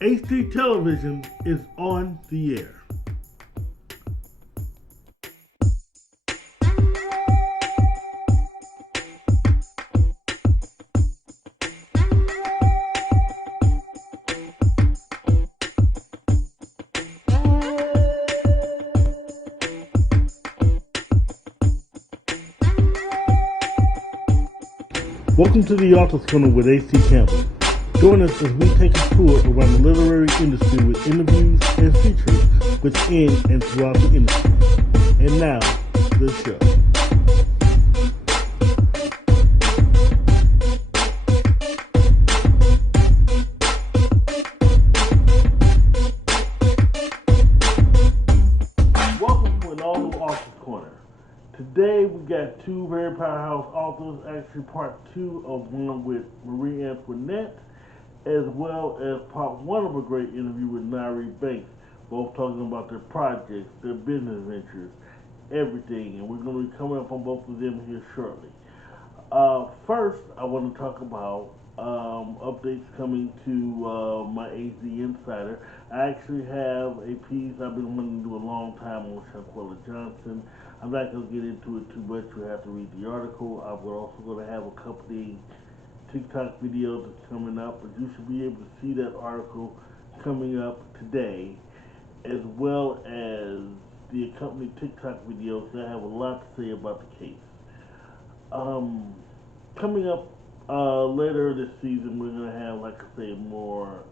HD television is on the air. Welcome to the Author's Corner with A.C. Campbell. Join us as we take a tour around the literary industry with interviews and features within and throughout the industry. And now, the show. Welcome to an all-new Author's Corner. Today we got two very powerhouse authors, actually part two of one with Nyree Antionette, as well as part one of a great interview with Nyree Banks, both talking about their projects, their business ventures, everything, and we're going to be coming up on both of them here shortly. First, I want to talk about updates coming to my AZ Insider. I actually have a piece I've been wanting to do a long time on Shaquilla Johnson. I'm not going to get into it too much. You have to read the article. I'm also going to have a accompanying TikTok video that's coming up, but you should be able to see that article coming up today, as well as the accompanying TikTok videos that have a lot to say about the case. Coming up later this season, we're going to have, like I say, more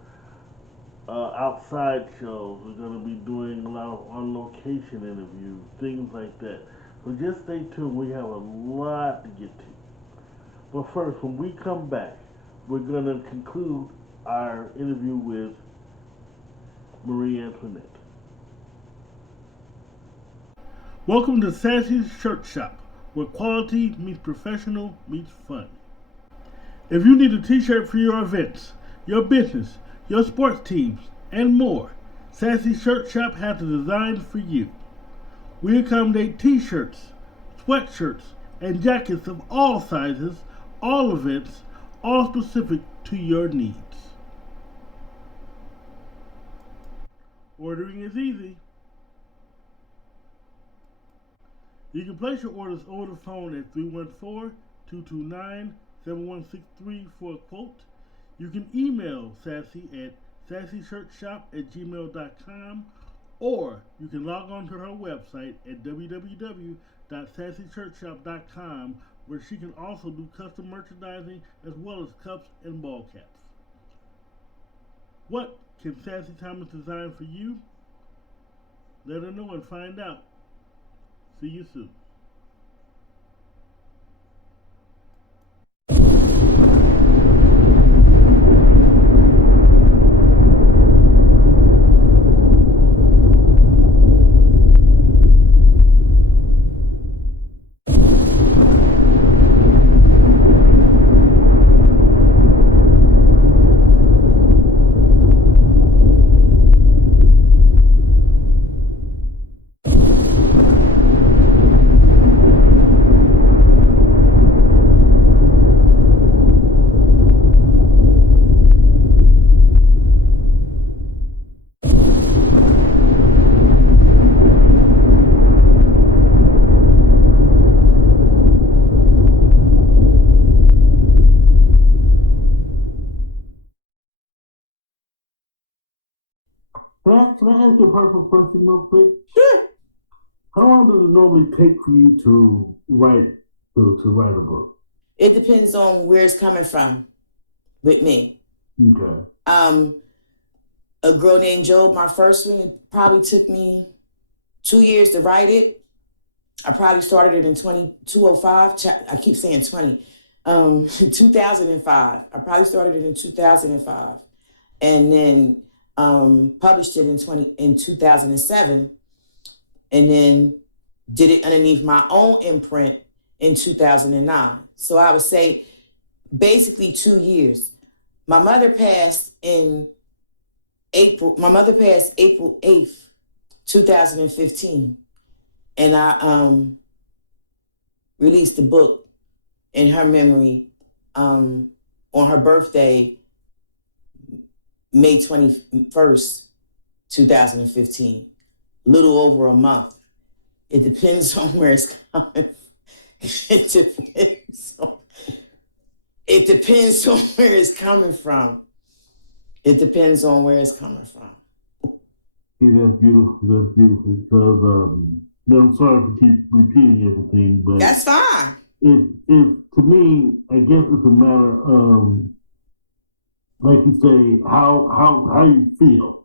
outside shows. We're going to be doing a lot of on-location interviews, things like that. So just stay tuned. We have a lot to get to. But first, when we come back, we're going to conclude our interview with Nyree Antionette. Welcome to Sassy's Shirt Shop, where quality meets professional meets fun. If you need a t-shirt for your events, your business, your sports teams, and more, Sassy Shirt Shop has the designs for you. We accommodate t-shirts, sweatshirts, and jackets of all sizes, all events, all specific to your needs. Ordering is easy. You can place your orders over the phone at 314-229-7163 for a quote. You can email Sassy at sassyshirtshop@gmail.com, or you can log on to her website at www.sassyshirtshop.com, where she can also do custom merchandising as well as cups and ball caps. What can Sassy Thomas design for you? Let her know and find out. See you soon. Can I ask you a personal question real quick? Sure. How long does it normally take for you to write a book? It depends on where it's coming from with me. Okay. A Girl Named Job, my first one, it probably took me 2 years to write it. I probably started it in 2005. I keep saying 20. 2005. I probably started it in 2005. And then published it in 2007, and then did it underneath my own imprint in 2009. So I would say basically 2 years. My mother passed April 8th, 2015. And I released the book in her memory on her birthday, May 21st, 2015. Little over a month. It depends on where it's coming. It depends on where it's coming from. It depends on where it's coming from. Yeah, that's beautiful. That's beautiful. Because I'm sorry to keep repeating everything, but That's fine. It to me, I guess it's a matter of, like you say, how you feel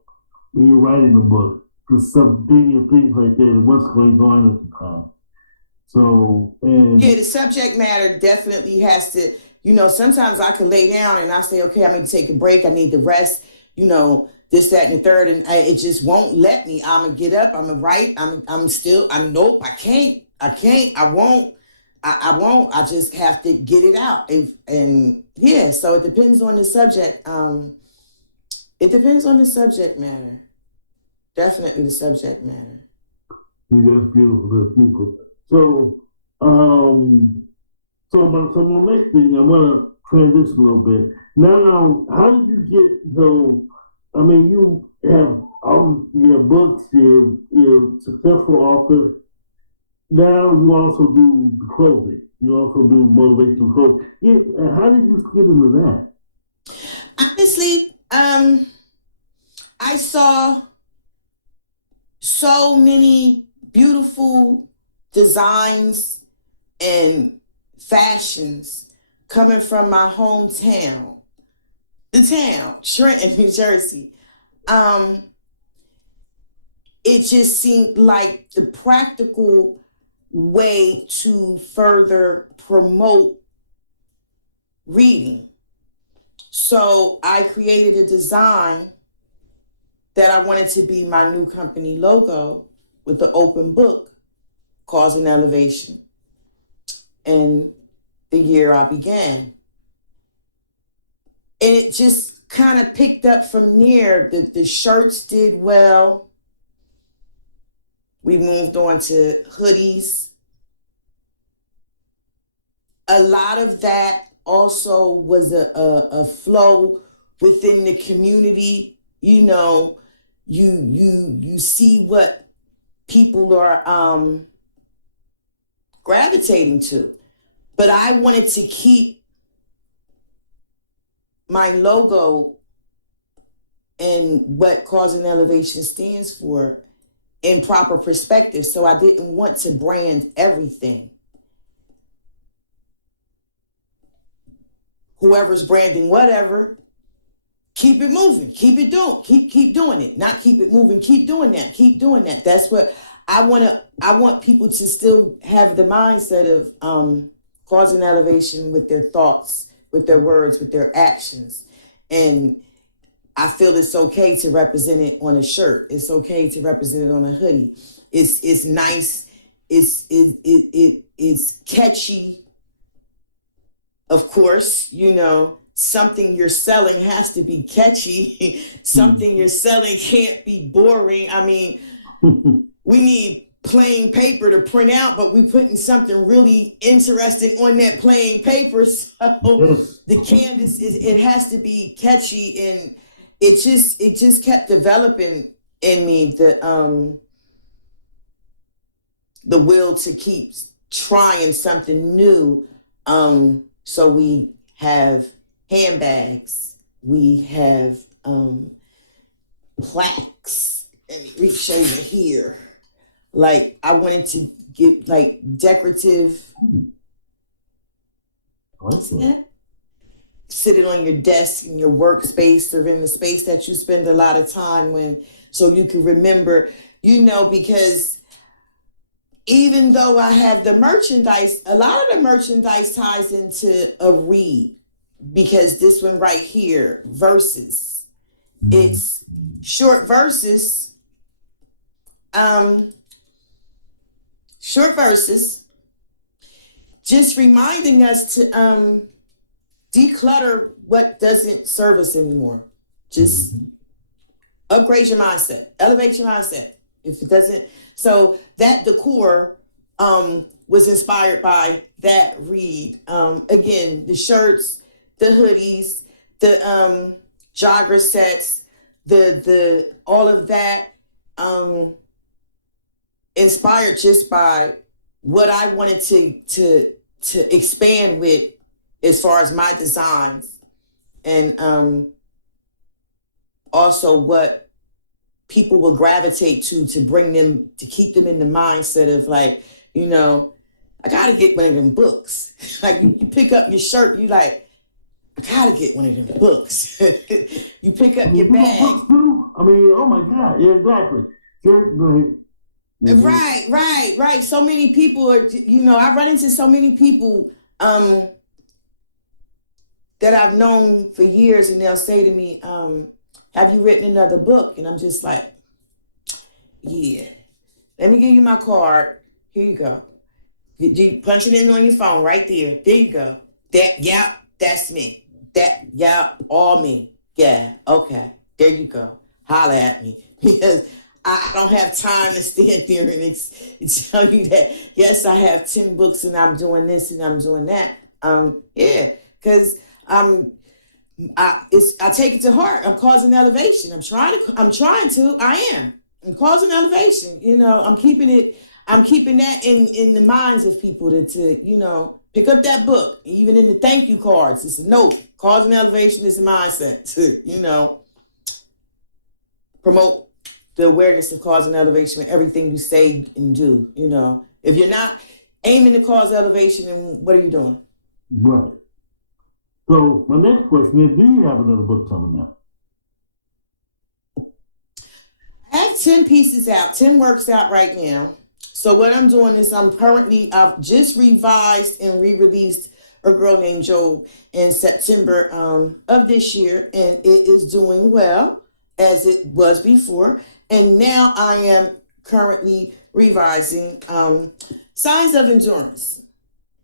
when you're writing a book. Because some things like that, and what's going on at the time. So, and yeah, the subject matter definitely has to, sometimes I could lay down and I say, okay, I need to take a break. I need to rest, this, that, and the third. And it just won't let me. I'm going to get up. I'm going to write. Nope, I can't. I won't. I won't. I just have to get it out. And yeah, so it depends on the subject. It depends on the subject matter. Definitely the subject matter. yeah, that's beautiful. That's beautiful. So, so my next thing, I want to transition a little bit. Now, how did you get though? I mean, you have all your books. You're a successful author. Now you also do the clothing. You also do motivational clothing. Yeah, how did you get into that? Honestly, I saw so many beautiful designs and fashions coming from my hometown, the town, Trenton, New Jersey. It just seemed like the practical way to further promote reading. So I created a design that I wanted to be my new company logo with the open book, Cause and Elevation. And the year I began. And it just kind of picked up from there. The shirts did well. We moved on to hoodies. A lot of that also was a flow within the community. You see what people are gravitating to. But I wanted to keep my logo and what Cause and Elevation stands for in proper perspective. So I didn't want to brand everything. Whoever's branding whatever, keep it moving, keep it doing, keep doing it. Not keep it moving, keep doing that, keep doing that. That's what I want people to still have the mindset of Cause and Elevation with their thoughts, with their words, with their actions. And I feel it's okay to represent it on a shirt. It's okay to represent it on a hoodie. It's nice. It's catchy. Of course, something you're selling has to be catchy. Something you're selling can't be boring. I mean, we need plain paper to print out, but we putting something really interesting on that plain paper. So the canvas it has to be catchy, and it just kept developing in me the will to keep trying something new. So we have handbags, we have plaques. Let me reach over here. Like I wanted to get like decorative. What's that? Sit it on your desk in your workspace or in the space that you spend a lot of time when, so you can remember, because even though I have the merchandise, a lot of the merchandise ties into a read, because this one right here, verses, it's short verses, just reminding us to declutter what doesn't serve us anymore. Just upgrade your mindset, elevate your mindset. If it doesn't, so that decor was inspired by that read. Again, the shirts, the hoodies, the jogger sets, the all of that inspired just by what I wanted to expand with as far as my designs, and also what people will gravitate to bring them, to keep them in the mindset of like, you know, I gotta get one of them books. Like you pick up your shirt, you like, I gotta get one of them books. You pick up your bag. Books too? I mean, oh my God, yeah, exactly. Certainly. Mm-hmm. Right. So many people are, you know, I run into so many people that I've known for years, and they'll say to me, have you written another book? And I'm just like, yeah. Let me give you my card. Here you go. You punch it in on your phone right there. There you go. That's me. All me. Yeah, okay. There you go. Holla at me. Because I don't have time to stand there and tell you that, yes, I have 10 books and I'm doing this and I'm doing that. Because I take it to heart. I'm causing elevation. I'm trying to. I'm causing elevation. You know, I'm keeping that in the minds of people to, you know, pick up that book. Even in the thank you cards, it's a note. Causing elevation is a mindset to, you know, promote the awareness of causing elevation with everything you say and do. You know, if you're not aiming to cause elevation, then what are you doing? Right. So my next question is, do you have another book coming out? I have 10 pieces out, 10 works out right now. So what I'm doing is I've just revised and re-released A Girl Named Job in September of this year, and it is doing well as it was before. And now I am currently revising Signs of Endurance.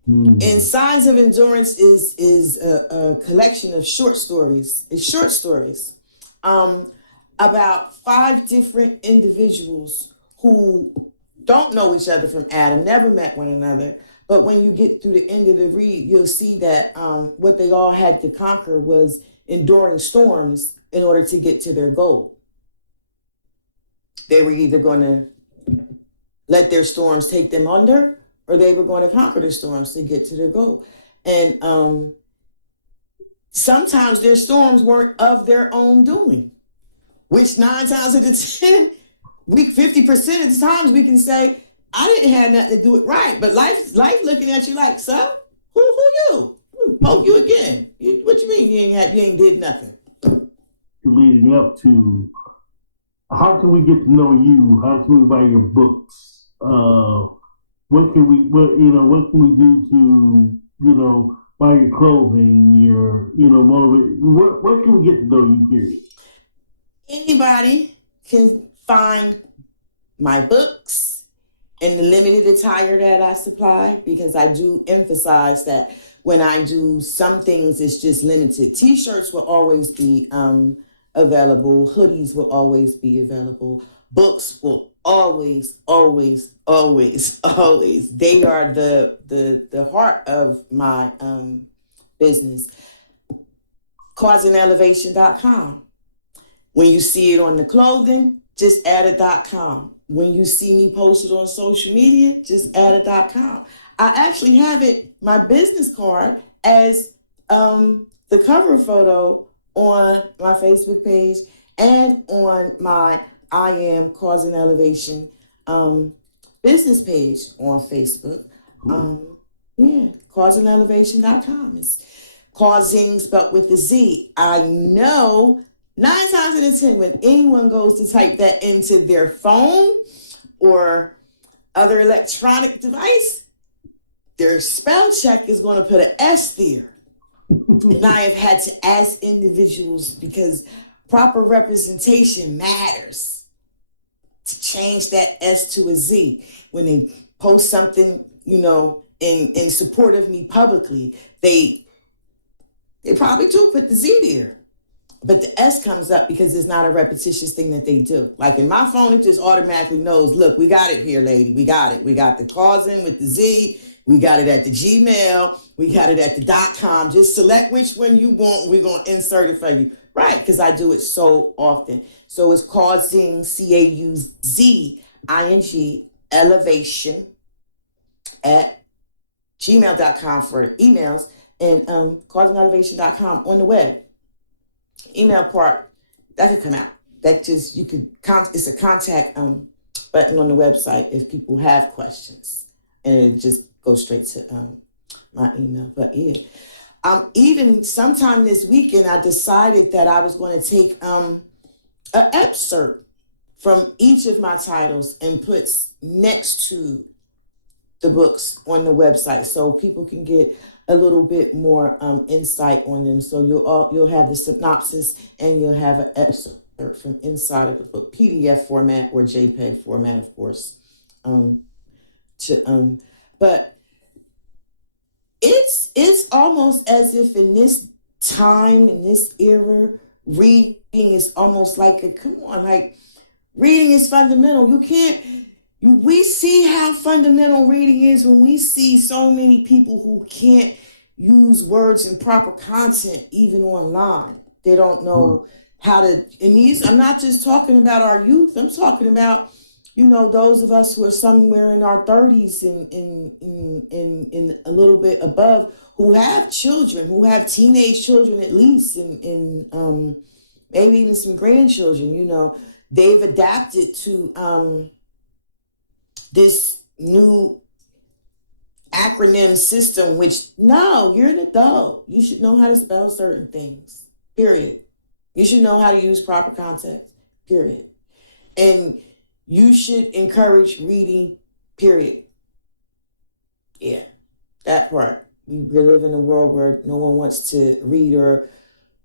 Mm-hmm. And Signs of Endurance is a collection of short stories. It's short stories about 5 different individuals who don't know each other from Adam, never met one another. But when you get through the end of the read, you'll see that what they all had to conquer was enduring storms in order to get to their goal. They were either going to let their storms take them under, or they were going to conquer the storms to get to their goal. And sometimes their storms weren't of their own doing, which 9 times out of 10, 50% of the times we can say, I didn't have nothing to do it right. But life looking at you like, so who you? Poke you again. What you mean you ain't did nothing? Leading up to, how can we get to know you? How can we buy your books? What can we do to, you know, buy your clothing, your, you know, motivate? Where can we get to know you, period? Anybody can find my books and the limited attire that I supply, because I do emphasize that when I do some things, it's just limited. T-shirts will always be available. Hoodies will always be available. Books will always. They are the heart of my business. CausingElevation.com. When you see it on the clothing, just add a .com. When you see me posted on social media, just add a .com. I actually have it, my business card, as the cover photo on my Facebook page and on my I Am Causing Elevation business page on Facebook. CausingElevation.com. It's causing, spelled with the Z. I know 9 times out of 10, when anyone goes to type that into their phone or other electronic device, their spell check is going to put an S there. And I have had to ask individuals, because proper representation matters, to change that S to a Z. When they post something, you know, in support of me publicly, they probably do put the Z there. But the S comes up because it's not a repetitious thing that they do. Like in my phone, it just automatically knows, look, we got it here, lady. We got it. We got the causing with the Z. We got it at the Gmail. We got it at the .com. Just select which one you want. We're going to insert it for you Right, because I do it so often. So it's causing CAUZING elevation at gmail.com for emails and causingelevation.com on the web. Email part, that could come out. That just, you could, it's a contact button on the website if people have questions. And it just goes straight to my email. But yeah, even sometime this weekend, I decided that I was going to take an excerpt from each of my titles and put next to the books on the website so people can get a little bit more insight on them. So you'll have the synopsis and you'll have an excerpt from inside of the book, PDF format or JPEG format, of course. But it's almost as if in this time, in this era, reading is almost like reading is fundamental. We see how fundamental reading is when we see so many people who can't use words in proper content, even online. They don't know how to, I'm not just talking about our youth, I'm talking about, those of us who are somewhere in our 30s and a little bit above, who have children, who have teenage children at least, and maybe even some grandchildren. They've adapted to this new acronym system, which, no, you're an adult. You should know how to spell certain things, period. You should know how to use proper context, period. And you should encourage reading, period. Yeah, that part. We live in a world where no one wants to read, or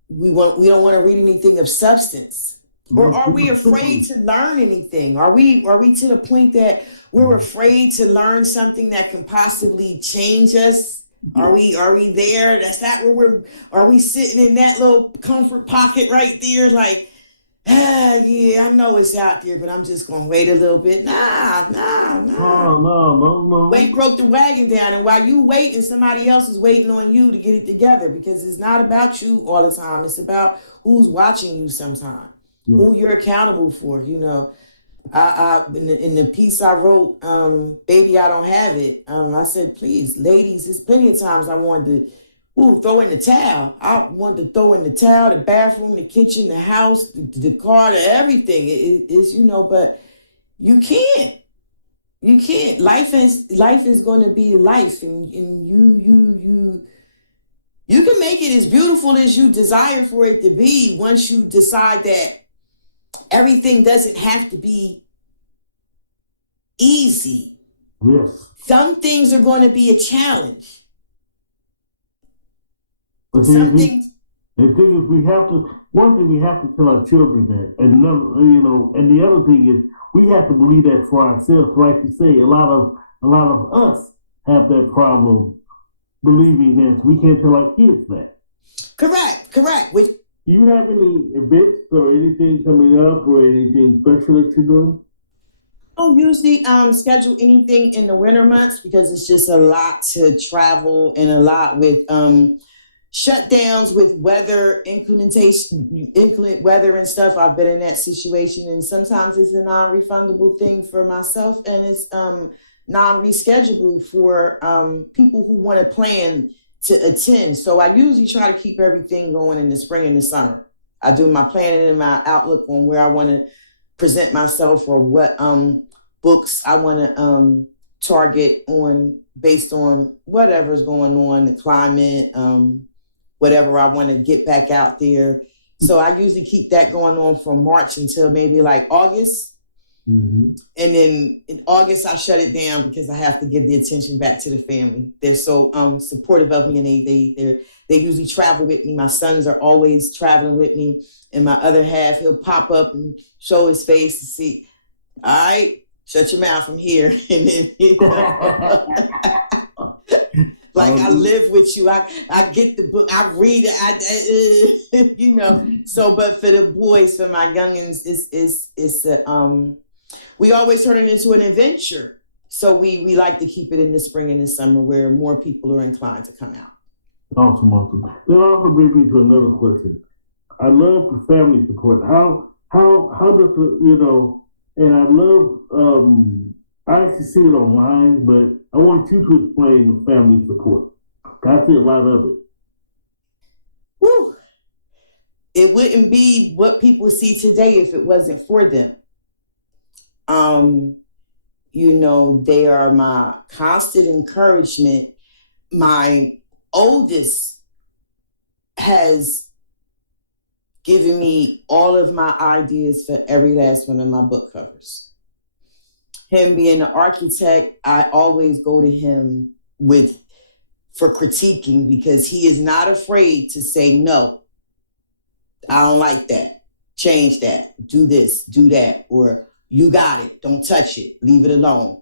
we don't want to read anything of substance. Or are we afraid to learn anything? Are we to the point that we're afraid to learn something that can possibly change us? Are we there? That's not where are we sitting in that little comfort pocket right there? Like, yeah, I know it's out there, but I'm just gonna wait a little bit. Nah. No. Wait broke the wagon down, and while you waiting, somebody else is waiting on you to get it together, because it's not about you all the time. It's about who's watching you sometimes. Yeah. Who you're accountable for. I in the piece I wrote, Baby, I Don't Have It. I said, please, ladies, there's plenty of times I wanted to throw in the towel. I wanted to throw in the towel, the bathroom, the kitchen, the house, the car, everything. It's but you can't. You can't. Life is going to be life, and you can make it as beautiful as you desire for it to be once you decide that everything doesn't have to be easy. Yes. Some things are going to be a challenge. But some things. The thing is, one thing we have to tell our children that, and the other thing is we have to believe that for ourselves. Like you say, a lot of us have that problem believing that. We can't tell our kids that. Correct. Do you have any events or anything coming up or anything special that you're doing? I don't usually schedule anything in the winter months because it's just a lot to travel and a lot with shutdowns with weather, inclement weather and stuff. I've been in that situation, and sometimes it's a non-refundable thing for myself, and it's non-reschedulable for people who want to plan to attend. So I usually try to keep everything going in the spring and the summer. I do my planning and my outlook on where I want to present myself, or what books I want to target on based on whatever's going on, the climate, whatever I want to get back out there. So I usually keep that going on from March until maybe like August. Mm-hmm. And then in August, I shut it down because I have to give the attention back to the family. They're so supportive of me, and they usually travel with me. My sons are always traveling with me, and my other half, he'll pop up and show his face to see, all right, shut your mouth from here. And then, like, I live with you. I get the book. I read it. So, but for the boys, for my youngins, it's we always turn it into an adventure. So we like to keep it in the spring and the summer where more people are inclined to come out. Awesome. That also brings me to another question. I love the family support. How does the, you know, and I love, I actually see it online, but I want you to explain the family support. I see a lot of it. Whew. It wouldn't be what people see today if it wasn't for them. You know, they are my constant encouragement. My oldest has given me all of my ideas for every last one of my book covers. Him being an architect, I always go to him for critiquing because he is not afraid to say, no, I don't like that. Change that. Do this, do that. Or you got it. Don't touch it. Leave it alone.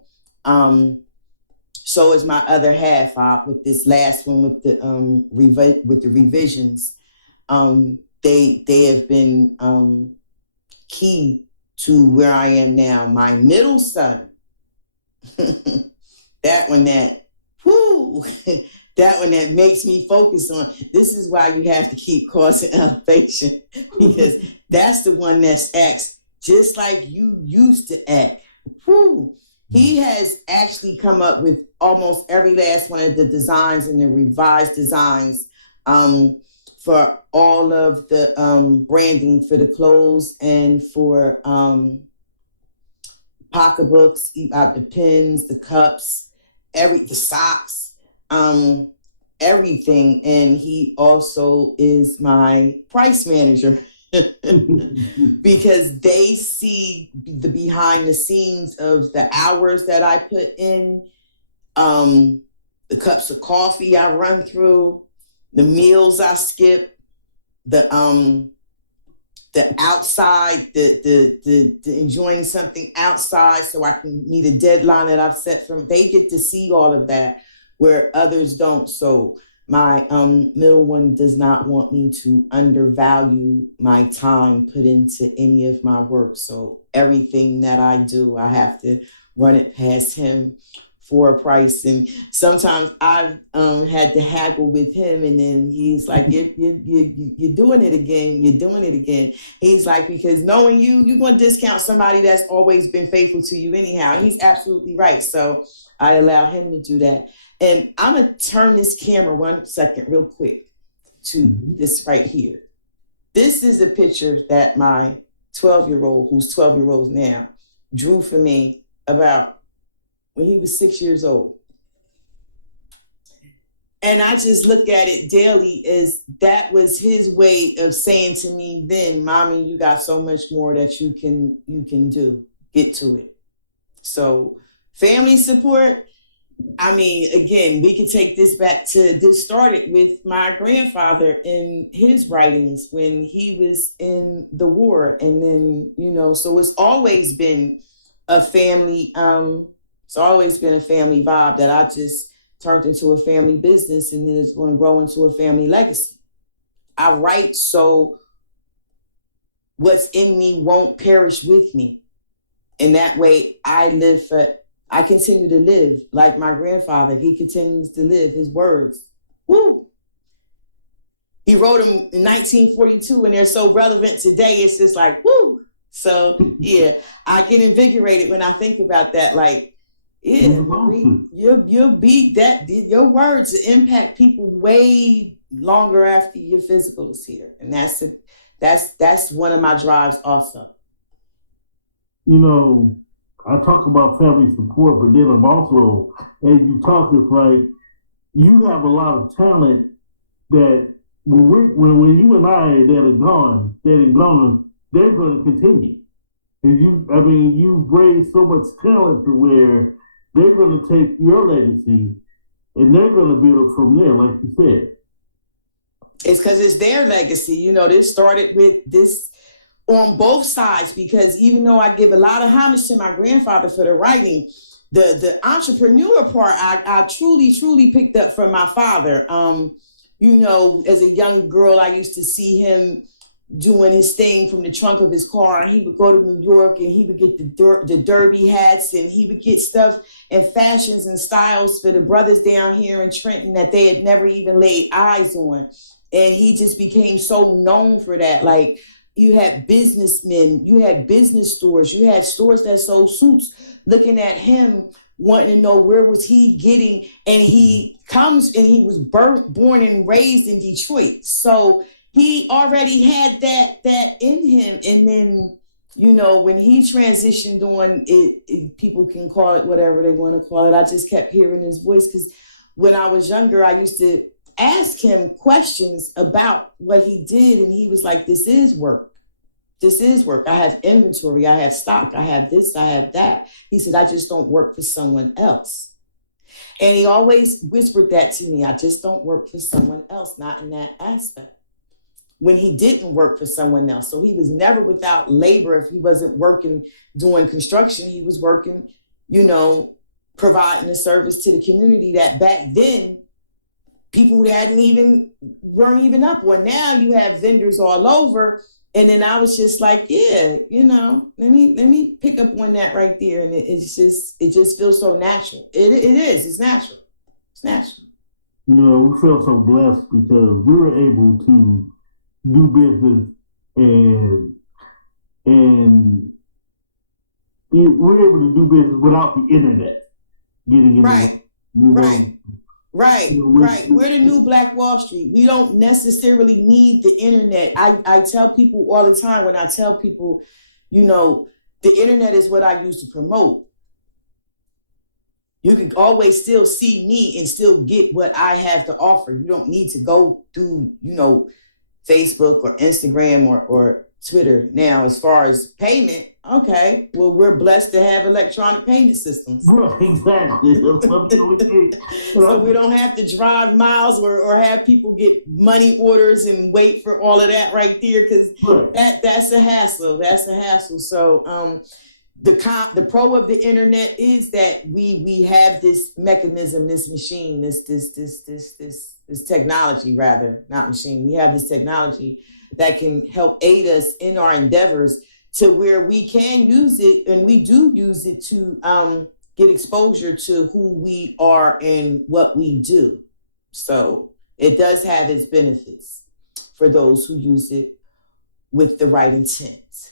So is my other half with this last one with the revisions. They have been key to where I am now. My middle son, that one that makes me focus on, this is why you have to keep cause and elevation, because that's the one that's acts just like you used to act. Whew. He has actually come up with almost every last one of the designs and the revised designs for all of the branding for the clothes and for pocketbooks, the pins, the cups, the socks, everything. And he also is my price manager because they see the behind the scenes of the hours that I put in, the cups of coffee I run through, the meals I skip, the outside, the enjoying something outside so I can meet a deadline that I've set for them. They get to see all of that where others don't. So my middle one does not want me to undervalue my time put into any of my work. So everything that I do, I have to run it past him for a price. And sometimes I've had to haggle with him, and then he's like, you're doing it again. You're doing it again. He's like, because knowing you're going to discount somebody that's always been faithful to you anyhow. And he's absolutely right. So I allow him to do that. And I'm going to turn this camera 1 second real quick to this right here. This is a picture that my 12-year-old, who's 12 years old now, drew for me about when he was 6 years old. And I just look at it daily as that was his way of saying to me then, Mommy, you got so much more that you can do. Get to it. So family support, I mean, again, we can take this back to, this started with my grandfather in his writings when he was in the war. And then, you know, so it's always been a family, it's always been a family vibe that I just turned into a family business, and then it's going to grow into a family legacy. I write so what's in me won't perish with me. And that way I continue to live like my grandfather. He continues to live his words. Woo! He wrote them in 1942 and they're so relevant today. It's just like, woo! So yeah, I get invigorated when I think about that. Like, yeah, Marie, you'll beat that. Your words impact people way longer after your physical is here. And that's one of my drives also. You know, I talk about family support, but then I'm also, as you talk, it's like you have a lot of talent that when you and I that are gone, they're going to continue. And you've raised so much talent to where they're going to take your legacy and they're going to build it from there, like you said. It's because it's their legacy. You know, this started with this on both sides, because even though I give a lot of homage to my grandfather for the writing, the entrepreneur part, I truly picked up from my father. You know, as a young girl, I used to see him doing his thing from the trunk of his car, and he would go to New York and he would get the derby hats, and he would get stuff and fashions and styles for the brothers down here in Trenton that they had never even laid eyes on. And he just became so known for that. Like, you had businessmen, you had business stores, you had stores that sold suits looking at him, wanting to know where was he getting. And he comes, and he was born and raised in Detroit. So he already had that in him. And then, you know, when he transitioned on it, people can call it whatever they want to call it. I just kept hearing his voice, because when I was younger, I used to ask him questions about what he did, and he was like, this is work. This is work. I have inventory, I have stock, I have this, I have that. He said, I just don't work for someone else. And he always whispered that to me. I just don't work for someone else, not in that aspect. When he didn't work for someone else. So he was never without labor. If he wasn't working doing construction, he was working, you know, providing a service to the community that back then people weren't even up on. Now you have vendors all over. And then I was just like, yeah, you know, let me pick up on that right there. And it just feels so natural. It is. It's natural. It's natural. You know, we feel so blessed because we were able to do business and we're able to do business without the internet getting in the way. Right. We're the new Black Wall Street. We don't necessarily need the internet. I tell people all the time, when I tell people, you know, the internet is what I use to promote. You can always still see me and still get what I have to offer. You don't need to go through, you know, Facebook or Instagram or Twitter. Now, as far as payment, okay, well, we're blessed to have electronic payment systems. Right, exactly. So we don't have to drive miles or have people get money orders and wait for all of that right there, because that's a hassle. That's a hassle. So the pro of the internet is that we have this mechanism, this machine, this technology, rather, not machine. We have this technology that can help aid us in our endeavors to where we can use it, and we do use it to get exposure to who we are and what we do. So it does have its benefits for those who use it with the right intent.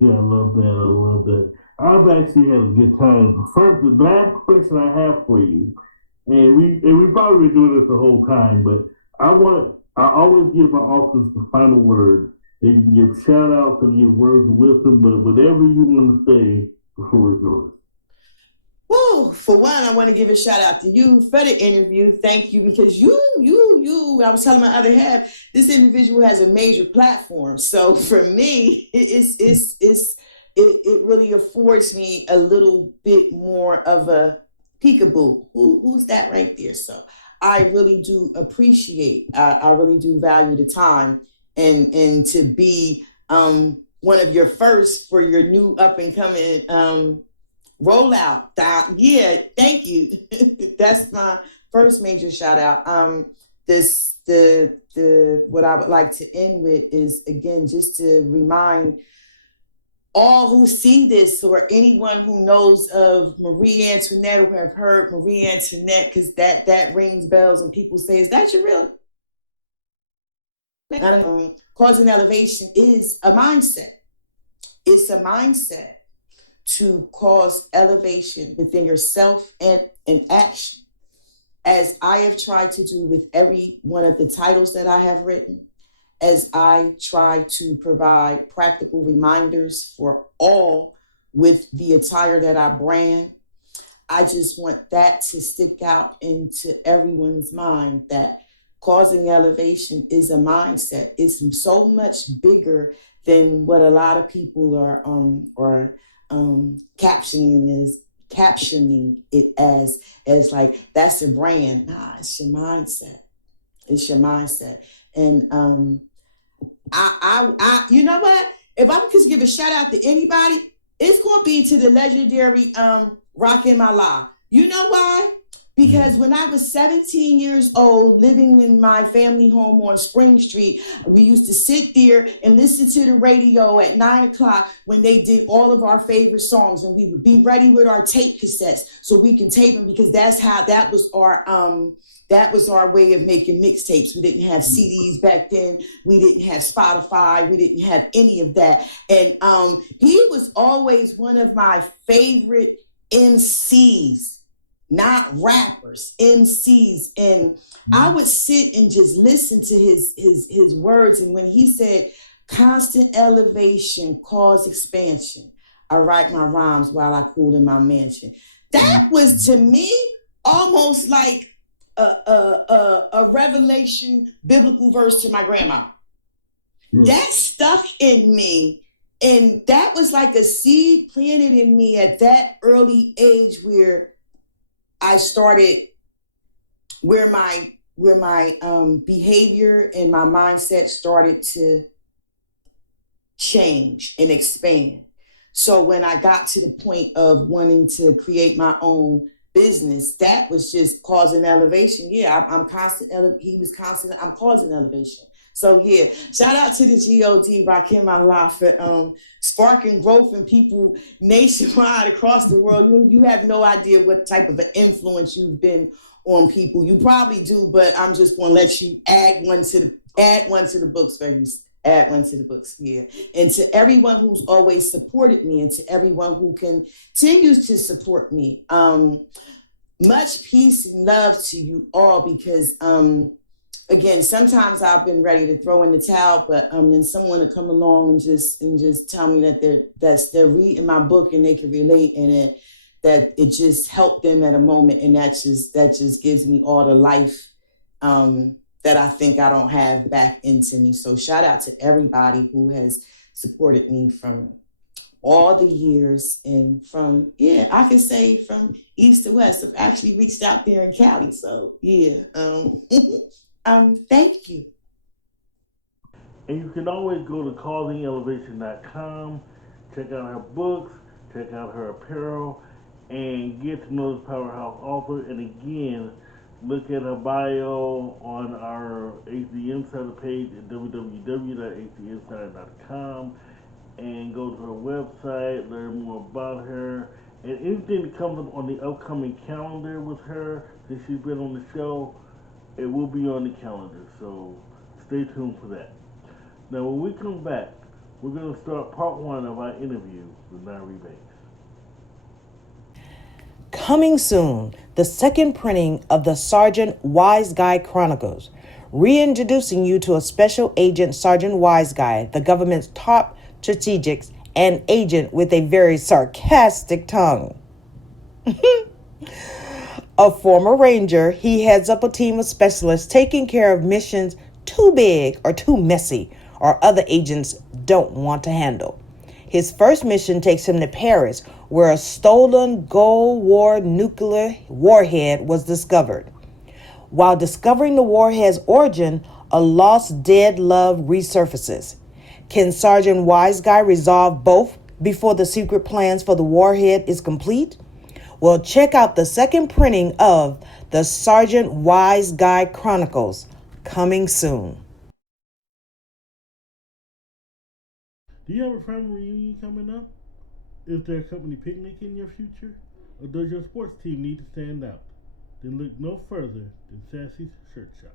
Yeah, I love that. I've actually had a good time. The last question I have for you, and we probably been doing this the whole time, but I always give my authors the final word. They can give shout outs and give words of wisdom, but whatever you want to say, the floor is yours. Woo! For one, I want to give a shout out to you for the interview. Thank you, because you, I was telling my other half, this individual has a major platform. So for me, it really affords me a little bit more of a peekaboo. Who's that right there? So I really do appreciate, I really do value the time and to be one of your first for your new up and coming rollout. Yeah, thank you. That's my first major shout out. What I would like to end with is, again, just to remind all who see this, or anyone who knows of Marie Antionette or have heard Marie Antionette, because that rings bells and people say, is that your real name? Causing elevation is a mindset. It's a mindset to cause elevation within yourself and in action, as I have tried to do with every one of the titles that I have written, as I try to provide practical reminders for all with the attire that I brand. I just want that to stick out into everyone's mind, that causing elevation is a mindset. It's so much bigger than what a lot of people are captioning it as like, that's a brand. Nah, it's your mindset. It's your mindset. And I you know what? If I'm just give a shout out to anybody, it's gonna be to the legendary Rakim Allah. You know why? Because when I was 17 years old, living in my family home on Spring Street, we used to sit there and listen to the radio at 9 o'clock when they did all of our favorite songs, and we would be ready with our tape cassettes so we can tape them, because that was our That was our way of making mixtapes. We didn't have CDs back then. We didn't have Spotify. We didn't have any of that. And he was always one of my favorite MCs, not rappers, MCs. And I would sit and just listen to his words. And when he said, constant elevation cause expansion, I write my rhymes while I cool in my mansion. That was, to me, almost like a revelation biblical verse to my grandma. That stuck in me. And that was like a seed planted in me at that early age where I started, where my behavior and my mindset started to change and expand. So when I got to the point of wanting to create my own business, that was just causing elevation. Yeah, I'm constant. He was constant. I'm causing elevation. So yeah, shout out to the GOD, Rakim Allah, for sparking growth in people nationwide across the world. You have no idea what type of an influence you've been on people. You probably do, but I'm just going to let you add one to the books, Fergus. Add one to the books, yeah. And to everyone who's always supported me, and to everyone who continues to support me, much peace and love to you all, because again, sometimes I've been ready to throw in the towel, but then someone will come along and just tell me that they're reading my book and they can relate, and that it just helped them at a moment, and that just gives me all the life that I think I don't have back into me. So shout out to everybody who has supported me from all the years, and from, yeah, I can say from east to west. I've actually reached out there in Cali. So yeah, thank you. And you can always go to causingelevation.com, check out her books, check out her apparel, and get to know this powerhouse author. And again, look at her bio on our HD Insider page at www.hdinsider.com, and go to her website, learn more about her, and anything that comes up on the upcoming calendar with her, since she's been on the show, it will be on the calendar. So stay tuned for that. Now, when we come back, we're going to start part one of our interview with Nyree Banks. Coming soon, the second printing of the Sergeant Wise Guy Chronicles, reintroducing you to a special agent, Sergeant Wise Guy, the government's top strategics and agent with a very sarcastic tongue. A former Ranger, he heads up a team of specialists taking care of missions too big or too messy or other agents don't want to handle. His first mission takes him to Paris, where a stolen Cold War nuclear warhead was discovered. While discovering the warhead's origin, a lost dead love resurfaces. Can Sergeant Wise Guy resolve both before the secret plans for the warhead is complete? Well, check out the second printing of the Sergeant Wise Guy Chronicles, coming soon. Do you have a family reunion coming up? Is there a company picnic in your future? Or does your sports team need to stand out? Then look no further than Sassy's Shirt Shop.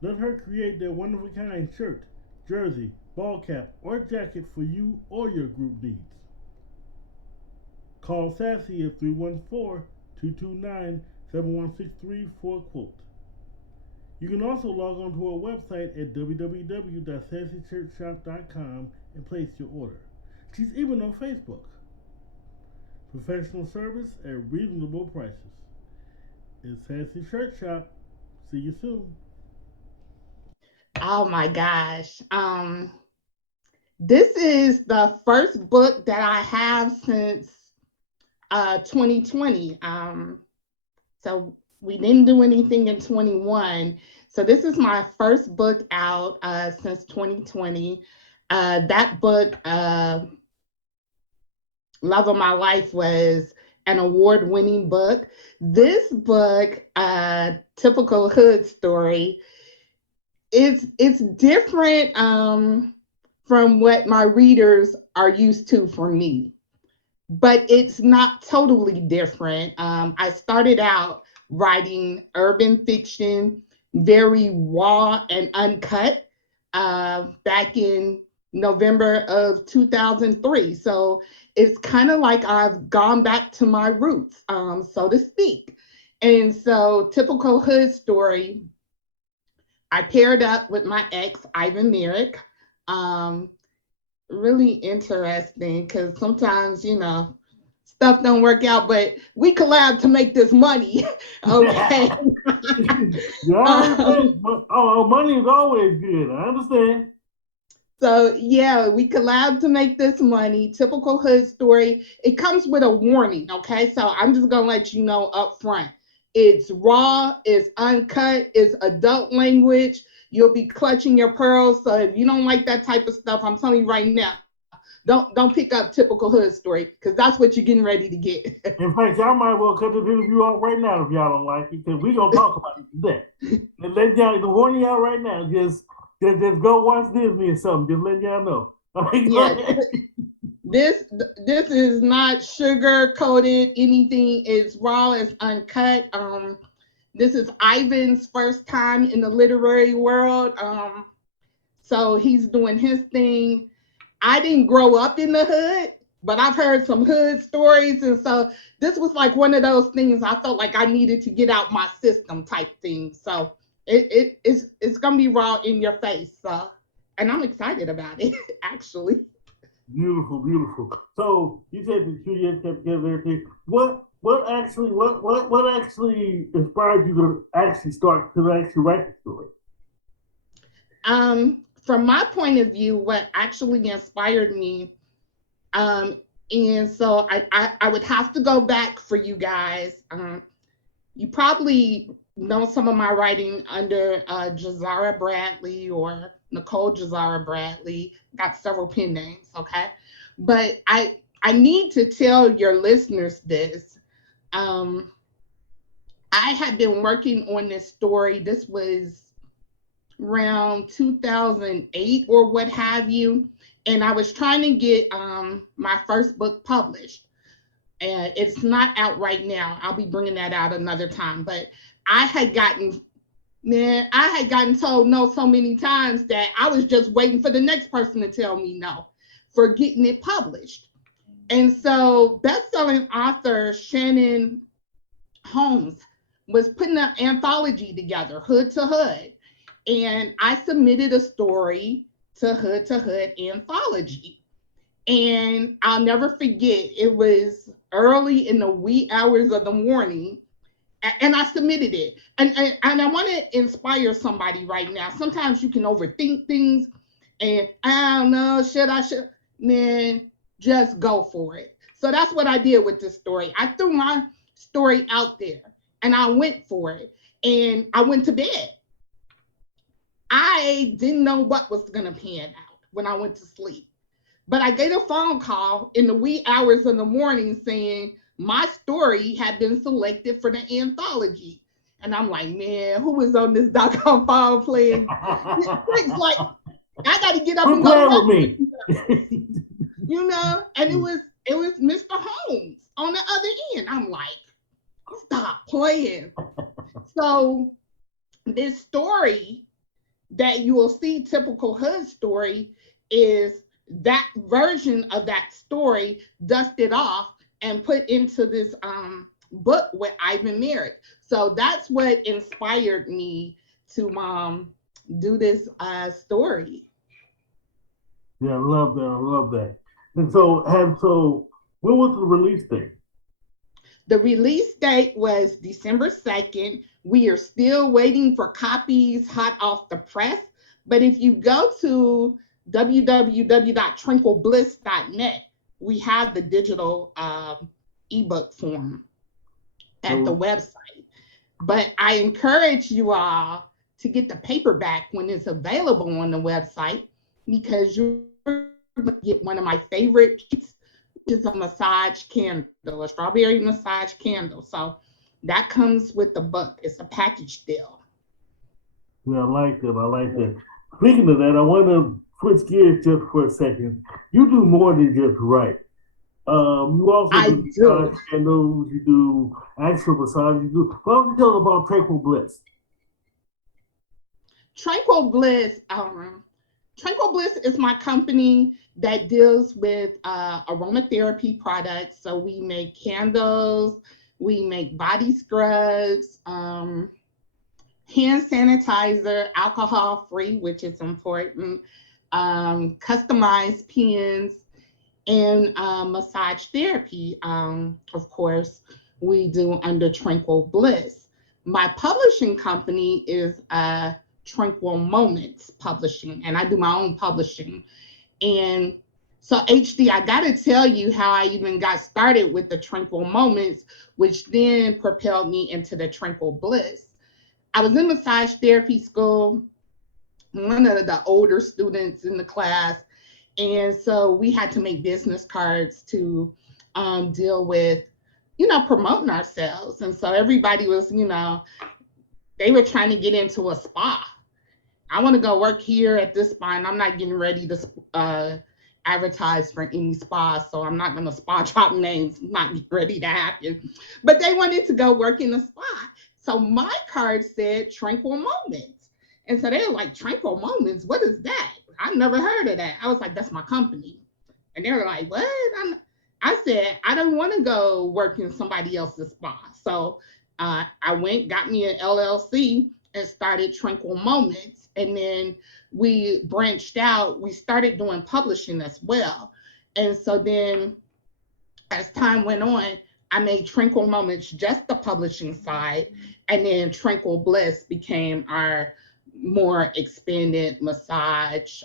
Let her create their one-of-a-kind shirt, jersey, ball cap, or jacket for you or your group needs. Call Sassy at 314-229-7163 for a quote. You can also log on to our website at www.sassyshirtshop.com and place your order. She's even on Facebook. Professional service at reasonable prices. It's Sassy Shirt Shop. See you soon. Oh my gosh. This is the first book that I have since 2020. So we didn't do anything in 21. So this is my first book out since 2020. That book, Love of My Life, was an award-winning book. This book, Typical Hood Story, it's different from what my readers are used to from me, but it's not totally different. I started out writing urban fiction, very raw and uncut, back in November of 2003. So it's kind of like I've gone back to my roots, so to speak. And so, typical hood story, I paired up with my ex, Ivan Merrick. Um, Really interesting because sometimes, stuff don't work out, but we collab to make this money. Okay. Yeah, I um, understand. Money is always good. I understand. so yeah, we collab to make this money. Typical hood story. It comes with a warning. Okay. So I'm just gonna let you know up front. It's raw, it's uncut, it's adult language. You'll be clutching your pearls. So if you don't like that type of stuff, I'm telling you right now, don't pick up typical hood story because that's what you're getting ready to get. In fact, y'all might well cut this interview off right now if y'all don't like it, because we're gonna talk about it today. And let y'all warn y'all right now. Just go watch Disney or something. Just let y'all know. Yeah, this is not sugar coated anything. It's raw, it's uncut. This is Ivan's first time in the literary world. So he's doing his thing. I didn't grow up in the hood, but I've heard some hood stories. And so this was like one of those things I felt like I needed to get out my system type thing. So it's gonna be raw in your face. So, and I'm excited about it, actually. Beautiful, beautiful. So you said that you just kept together everything. What actually inspired you to actually write the story? From my point of view, what actually inspired me, and so I would have to go back for you guys. You probably know some of my writing under Jazara Bradley or Nicole Jazara Bradley. Got several pen names, okay? But I need to tell your listeners this. I had been working on this story. This was around 2008 or what have you. And I was trying to get my first book published. And it's not out right now. I'll be bringing that out another time. But I had gotten told no so many times that I was just waiting for the next person to tell me no for getting it published. And so best-selling author Shannon Holmes was putting an anthology together, Hood to Hood. And I submitted a story to Hood Anthology. And I'll never forget, it was early in the wee hours of the morning, and I submitted it. And I want to inspire somebody right now. Sometimes you can overthink things, and I don't know, should I? Man, just go for it. So that's what I did with this story. I threw my story out there, and I went for it, and I went to bed. I didn't know what was going to pan out when I went to sleep. But I get a phone call in the wee hours of the morning saying my story had been selected for the anthology. And I'm like, man, who was on this doggone phone playing? It's like, I got to get up and go with me. And it was Mr. Holmes on the other end. I'm like, stop playing. So this story that you will see, typical hood story, is that version of that story dusted off and put into this book with Ivan Merrick. So that's what inspired me to do this story. Yeah, I love that. And so when was the release date? The release date was December 2nd. We are still waiting for copies hot off the press. But if you go to www.tranquilbliss.net, we have the digital ebook form at the website. But I encourage you all to get the paperback when it's available on the website, because you're going to get one of my favorite kits, which is a massage candle, a strawberry massage candle. So that comes with the book. It's a package deal. Yeah, I like that. Speaking of that, I want to switch gears just for a second. You do more than just write. You also I do do. massage candles, you do actual massage, you do. Why don't you tell us about Tranquil Bliss? Tranquil Bliss. Tranquil Bliss is my company that deals with aromatherapy products. So we make candles, we make body scrubs, hand sanitizer, alcohol free, which is important, customized pens, and massage therapy. Of course, we do under Tranquil Bliss. My publishing company is Tranquil Moments Publishing, and I do my own publishing. And so, HD, I got to tell you how I even got started with the Tranquil Moments, which then propelled me into the Tranquil Bliss. I was in massage therapy school, one of the older students in the class. And so we had to make business cards to deal with, promoting ourselves. And so everybody was, they were trying to get into a spa. I want to go work here at this spa, and I'm not getting ready to advertise for any spa, so I'm not going to spa drop names, not ready to happen. But they wanted to go work in a spa. So my card said Tranquil Moments. And so they were like, Tranquil Moments? What is that? I never heard of that. I was like, that's my company. And they were like, what? I said, I don't want to go work in somebody else's spa. So I went, got me an LLC and started Tranquil Moments. And then we branched out. We started doing publishing as well. And so then as time went on, I made Tranquil Moments just the publishing side. And then Tranquil Bliss became our more expanded massage,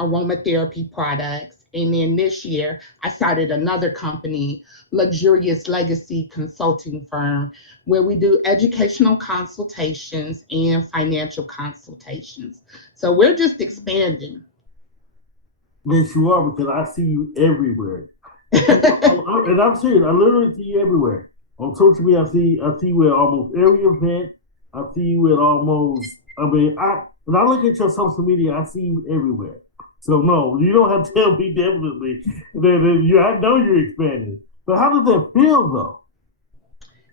aromatherapy products. And then this year, I started another company, Luxurious Legacy Consulting Firm, where we do educational consultations and financial consultations. So we're just expanding. Yes, you are, because I see you everywhere. And I'm serious. I literally see you everywhere. On social media, I see you at almost every event. I see you at almost. I mean, when I look at your social media, I see you everywhere. So no, you don't have to tell me definitely that I know you're expanding. But how does that feel though?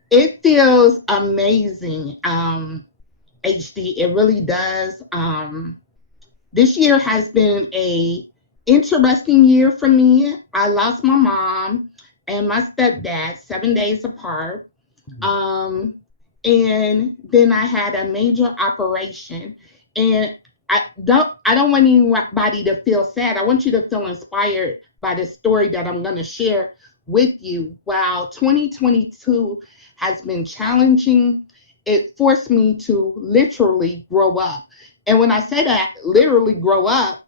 It feels amazing, HD. It really does. This year has been a interesting year for me. I lost my mom and my stepdad 7 days apart. And then I had a major operation. And I don't want anybody to feel sad. I want you to feel inspired by the story that I'm going to share with you. While 2022 has been challenging, it forced me to literally grow up. And when I say that, literally grow up,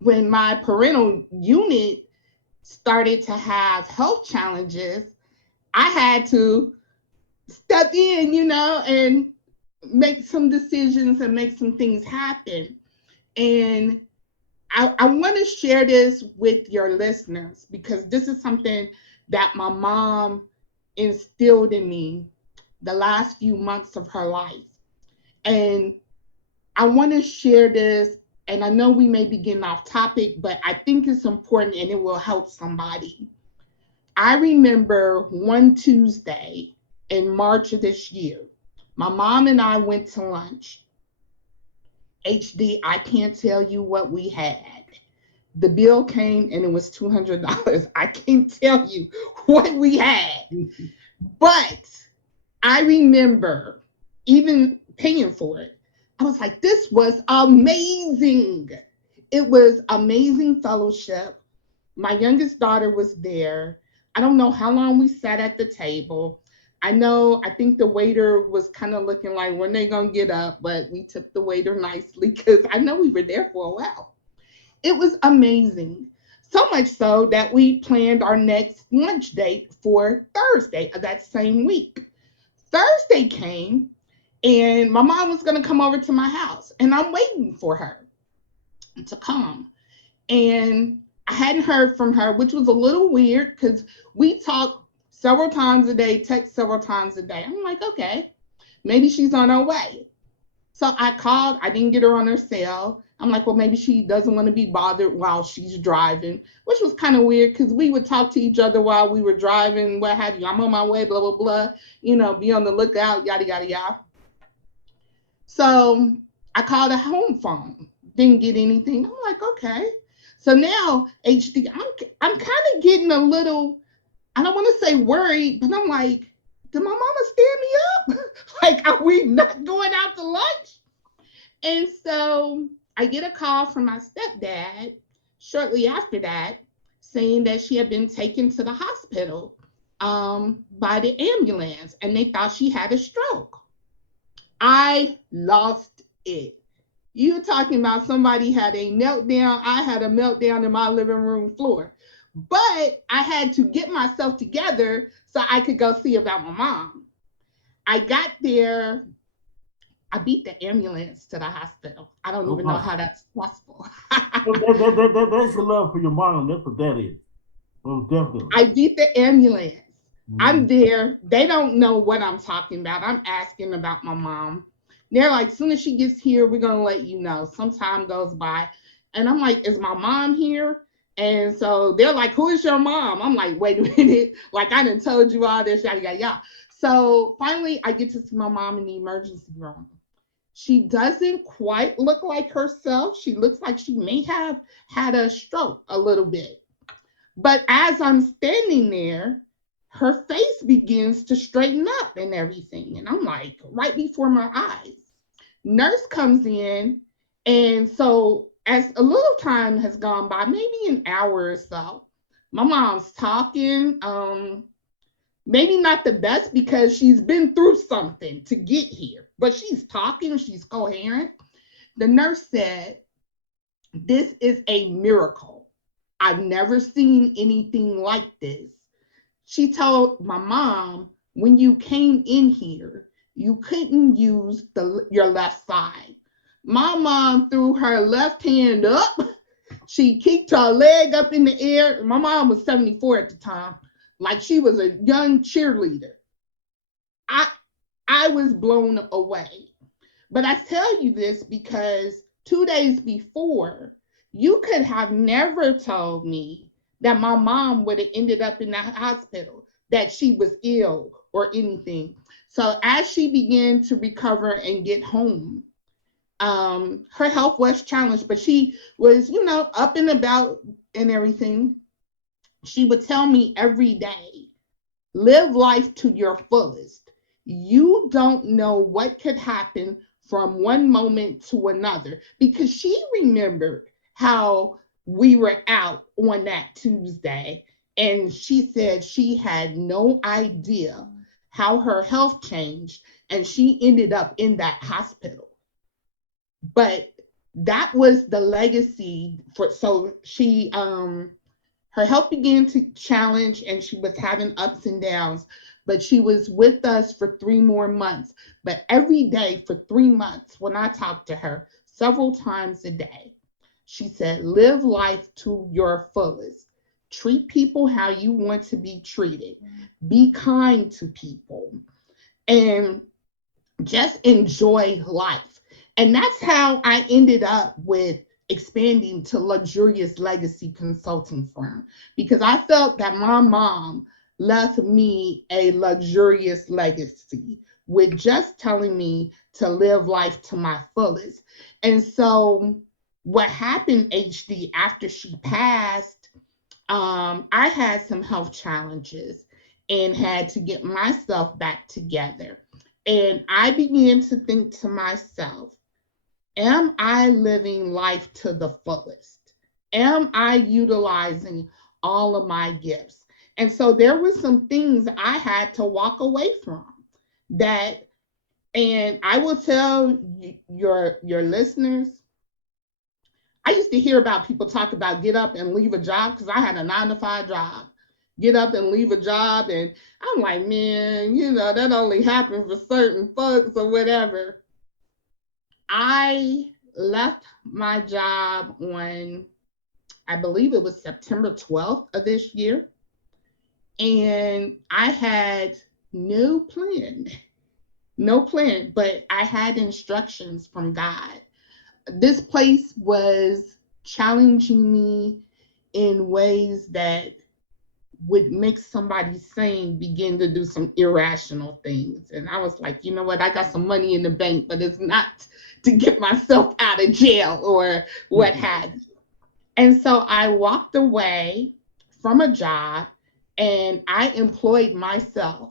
when my parental unit started to have health challenges, I had to step in, and make some decisions and make some things happen. And I want to share this with your listeners because this is something that my mom instilled in me the last few months of her life. And I want to share this, and I know we may be getting off topic, but I think it's important and it will help somebody. I remember one Tuesday in March of this year, my mom and I went to lunch. HD, I can't tell you what we had. The bill came and it was $200. I can't tell you what we had. But I remember even paying for it. I was like, this was amazing. It was amazing fellowship. My youngest daughter was there. I don't know how long we sat at the table. I think the waiter was kind of looking like, when they gonna get up? But we took the waiter nicely because I know we were there for a while. It was amazing. So much so that we planned our next lunch date for Thursday of that same week. Thursday came and my mom was gonna come over to my house and I'm waiting for her to come. And I hadn't heard from her, which was a little weird because we talk several times a day, text several times a day. I'm like, okay, maybe she's on her way. So I called, I didn't get her on her cell. I'm like, well, maybe she doesn't want to be bothered while she's driving, which was kind of weird because we would talk to each other while we were driving, what have you. I'm on my way, blah, blah, blah. Be on the lookout, yada, yada, yada. So I called a home phone, didn't get anything. I'm like, okay. So now HD, I'm kind of getting a little, I don't want to say worried, but I'm like, did my mama stand me up? Like, are we not going out to lunch? And so I get a call from my stepdad shortly after that saying that she had been taken to the hospital by the ambulance and they thought she had a stroke. I lost it. You talking about somebody had a meltdown. I had a meltdown in my living room floor. But I had to get myself together so I could go see about my mom. I got there. I beat the ambulance to the hospital. I don't even know how that's possible. That's your love for your mom. That's what that is. Well, definitely. I beat the ambulance. I'm there. They don't know what I'm talking about. I'm asking about my mom. They're like, as soon as she gets here, we're going to let you know. Some time goes by. And I'm like, is my mom here? And so they're like, who is your mom? I'm like, wait a minute. Like, I done told you all this, yada, yada, yada. So finally, I get to see my mom in the emergency room. She doesn't quite look like herself. She looks like she may have had a stroke a little bit. But as I'm standing there, her face begins to straighten up and everything. And I'm like, right before my eyes. Nurse comes in. And so as a little time has gone by, maybe an hour or so, my mom's talking. Maybe not the best because she's been through something to get here, but she's talking, she's coherent. The nurse said, this is a miracle. I've never seen anything like this. She told my mom, when you came in here, you couldn't use your left side. My mom threw her left hand up. She kicked her leg up in the air. My mom was 74 at the time. Like she was a young cheerleader. I was blown away. But I tell you this because 2 days before, you could have never told me that my mom would have ended up in that hospital, that she was ill or anything. So as she began to recover and get home, her health was challenged, but she was, up and about and everything. She would tell me every day, live life to your fullest. You don't know what could happen from one moment to another, because she remembered how we were out on that Tuesday. And she said she had no idea how her health changed. And she ended up in that hospital. But that was the legacy so she, her health began to challenge and she was having ups and downs, but she was with us for 3 more months. But every day for 3 months, when I talked to her several times a day, she said, live life to your fullest. Treat people how you want to be treated. Be kind to people and just enjoy life. And that's how I ended up with expanding to Luxurious Legacy Consulting Firm, because I felt that my mom left me a luxurious legacy with just telling me to live life to my fullest. And so what happened, HD, after she passed, I had some health challenges and had to get myself back together. And I began to think to myself, am I living life to the fullest? Am I utilizing all of my gifts? And so there were some things I had to walk away from that, and I will tell your listeners, I used to hear about people talk about get up and leave a job, because I had a 9-to-5 job. Get up and leave a job. And I'm like, man, that only happened for certain folks or whatever. I left my job on, I believe it was September 12th of this year. And I had no plan, but I had instructions from God this place was challenging me in ways that would make somebody sane begin to do some irrational things. And I was like, you know what? I got some money in the bank, but it's not to get myself out of jail or what have you. And so I walked away from a job and I employed myself.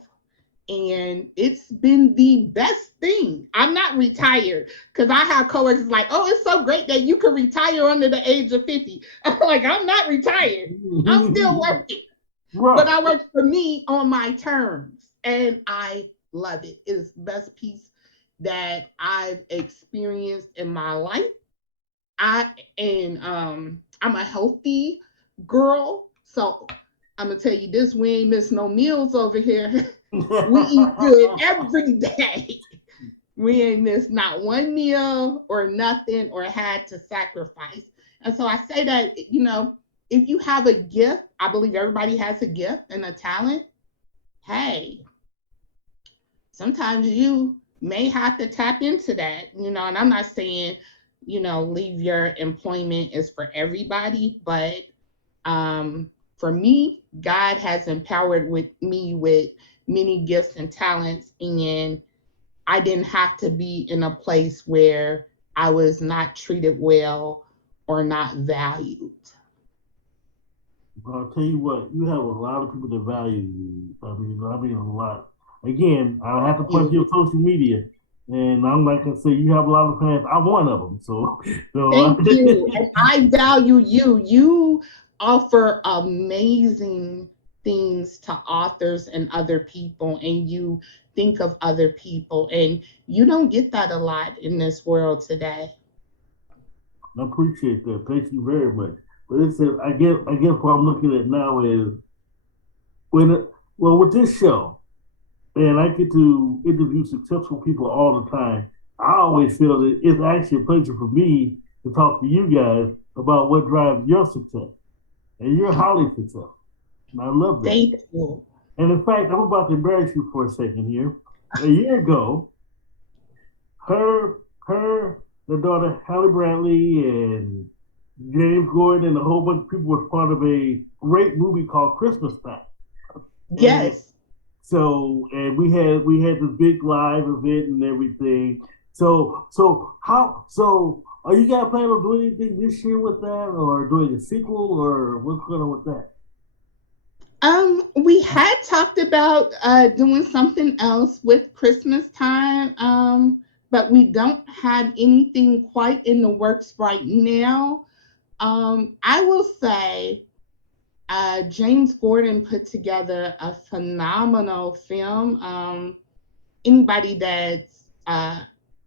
And it's been the best thing. I'm not retired because I have coworkers like, oh, it's so great that you can retire under the age of 50. I'm like, I'm not retired. I'm still working. Right. But I work for me on my terms. And I love it. It is the best piece that I've experienced in my life. I'm a healthy girl. So I'm going to tell you this, we ain't miss no meals over here. We eat good every day. We ain't missed not one meal or nothing or had to sacrifice. And so I say that, you know, if you have a gift, I believe everybody has a gift and a talent. Hey, sometimes you may have to tap into that, you know, and I'm not saying, you know, leave your employment is for everybody, but for me, God has empowered me with many gifts and talents, and I didn't have to be in a place where I was not treated well or not valued. I'll tell you what, you have a lot of people that value you. I mean a lot. Again, I have to point to your social media, and I'm like I say, you have a lot of fans. I'm one of them. So thank you. And I value you. You offer amazing things to authors and other people, and you think of other people, and you don't get that a lot in this world today. I appreciate that. Thank you very much. But it says, I guess what I'm looking at now is with this show, and I get to interview successful people all the time. I always feel that it's actually a pleasure for me to talk to you guys about what drives your success, and you're highly successful. And I love that. Thank you. And in fact, I'm about to embarrass you for a second here. A year ago, the daughter Halle Bradley and James Gordon and a whole bunch of people were part of a great movie called Christmas Time. Yes. And we had this big live event and everything. So are you guys planning on doing anything this year with that, or doing a sequel, or what's going on with that? We had talked about doing something else with Christmas Time, but we don't have anything quite in the works right now. I will say James Gordon put together a phenomenal film. Anybody that's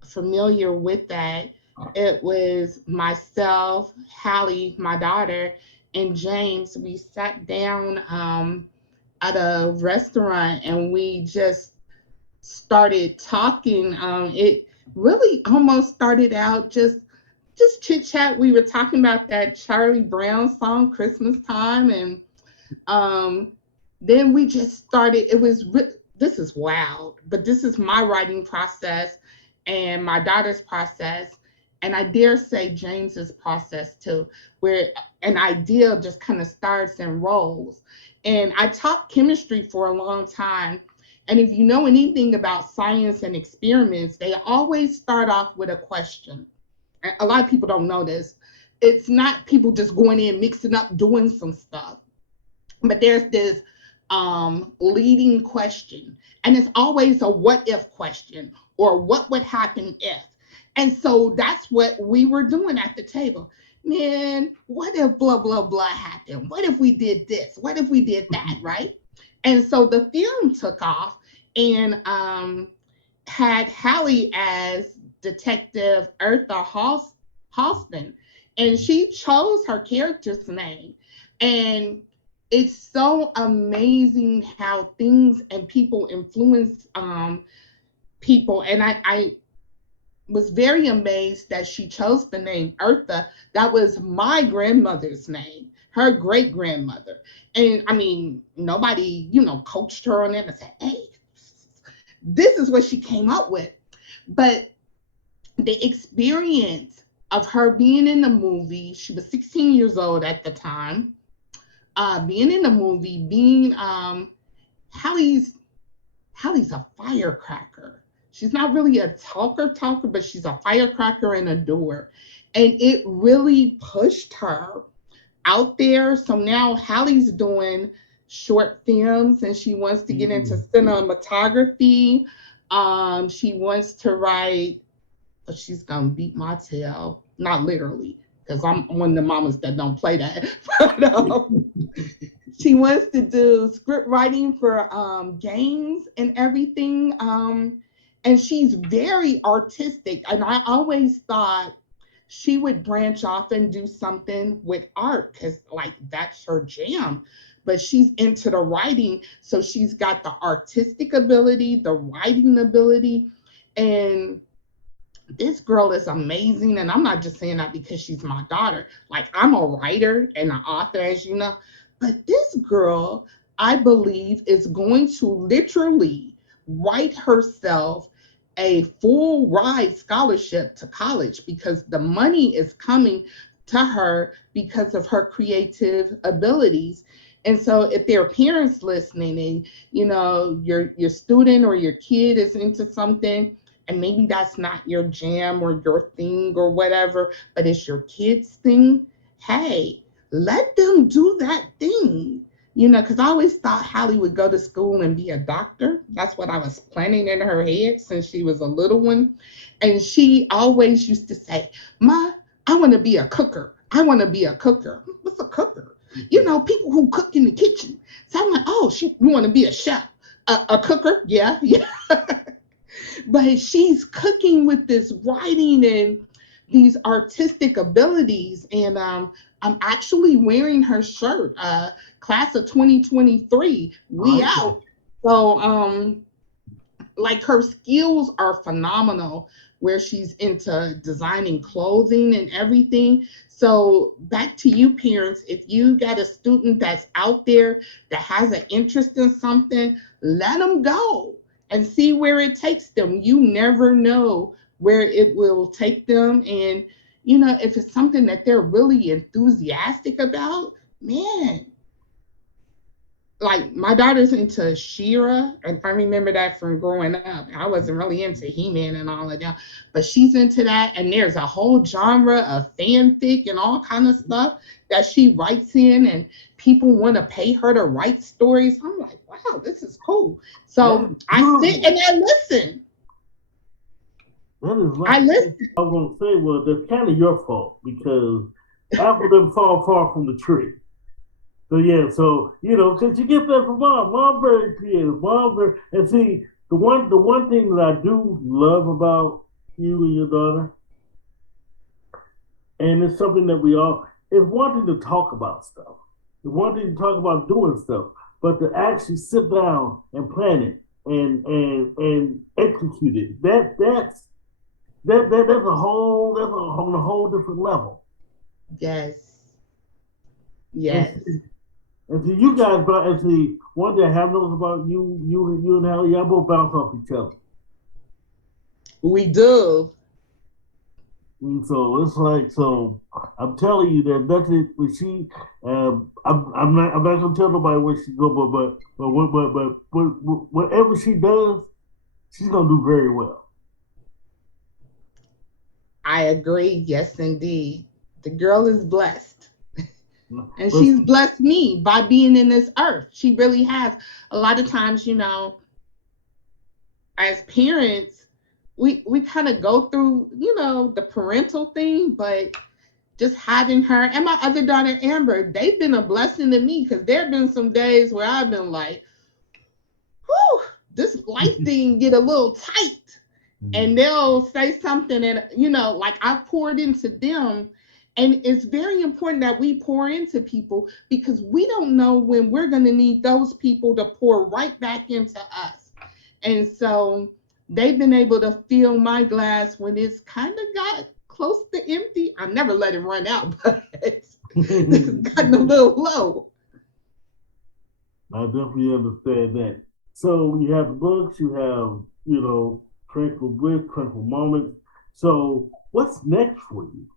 familiar with that, it was myself, Halle, my daughter, and James. We sat down at a restaurant and we just started talking. It really almost started out just chit chat. We were talking about that Charlie Brown song, Christmas Time. And then we just started, this is wild, but this is my writing process and my daughter's process. And I dare say James's process too, where an idea just kind of starts and rolls. And I taught chemistry for a long time. And if you know anything about science and experiments, they always start off with a question. A lot of people don't know this. It's not people just going in, mixing up, doing some stuff. But there's this leading question. And it's always a what if question, or what would happen if. And so that's what we were doing at the table. Man, what if blah, blah, blah happened? What if we did this? What if we did that, right? And so the film took off and had Halle as Detective Eartha Halston. And she chose her character's name. And it's so amazing how things and people influence people. And I was very amazed that she chose the name Eartha. That was my grandmother's name, her great grandmother. And I mean, nobody, coached her on it and said, hey, this is what she came up with. But the experience of her being in the movie. She was 16 years old at the time. Being in the movie, being Hallie's a firecracker. She's not really a talker, but she's a firecracker and a doer. And it really pushed her out there. So now Hallie's doing short films and she wants to get into cinematography. She wants to write, but she's gonna beat my tail. Not literally, because I'm one of the mamas that don't play that. But she wants to do script writing for games and everything. And she's very artistic. And I always thought she would branch off and do something with art because, like, that's her jam. But she's into the writing. So she's got the artistic ability, the writing ability. And this girl is amazing. And I'm not just saying that because she's my daughter. Like, I'm a writer and an author, as you know. But this girl, I believe, is going to literally write herself a full ride scholarship to college because the money is coming to her because of her creative abilities. And so if there are parents listening and your student or your kid is into something and maybe that's not your jam or your thing or whatever, but it's your kid's thing, hey, let them do that thing. Because I always thought Hallie would go to school and be a doctor. That's what I was planning in her head since she was a little one. And she always used to say, Ma, I want to be a cooker. I want to be a cooker. What's a cooker? People who cook in the kitchen. So I'm like, oh, you want to be a chef, a cooker? Yeah. But she's cooking with this writing and these artistic abilities. And I'm actually wearing her shirt, class of 2023. We out. So, like, her skills are phenomenal where she's into designing clothing and everything. So back to you, parents, if you got a student that's out there that has an interest in something, let them go and see where it takes them. You never know where it will take them. And, if it's something that they're really enthusiastic about, man, like my daughter's into She-Ra, and I remember that from growing up. I wasn't really into He-Man and all of that, but she's into that. And there's a whole genre of fanfic and all kind of stuff that she writes in, and people want to pay her to write stories. I'm like, wow, this is cool. So I sit and I listen. That is right. I listen. I was going to say, well, that's kind of your fault because apple doesn't fall far from the tree. So yeah, because you get that from mom. Mom very creative. And see, the one thing that I do love about you and your daughter, and it's something that we all is wanting to talk about stuff. It's wanting to talk about doing stuff, but to actually sit down and plan it and execute it. That's a whole different level. Yes. And see, you guys, one thing I have noticed about you and Hallie, y'all both bounce off each other. We do. And so it's like, I'm telling you that nothing when she, I'm not gonna tell nobody where she go, but whatever she does, she's gonna do very well. I agree. Yes, indeed. The girl is blessed. And she's blessed me by being in this earth. She really has. A lot of times, as parents, we kind of go through, the parental thing, but just having her and my other daughter, Amber, they've been a blessing to me because there have been some days where I've been like, whew, this life thing get a little tight. And they'll say something and, like I've poured into them. And it's very important that we pour into people because we don't know when we're going to need those people to pour right back into us. And so they've been able to fill my glass when it's kind of got close to empty. I never let it run out, but it's gotten a little low. I definitely understand that. So you have the books, you have, Tranquil Bliss, Tranquil Moments. So what's next for you?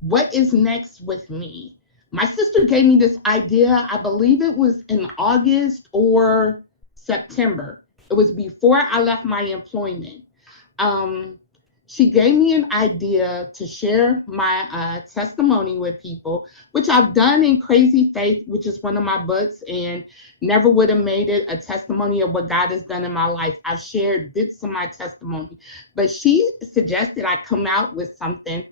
what is next with me? My sister gave me this idea. I believe it was in August or September. It was before I left my employment. Um, she gave me an idea to share my testimony with people, which I've done in Crazy Faith, which is one of my books, and never would have made it a testimony of what God has done in my life. I've shared bits of my testimony, but she suggested I come out with something,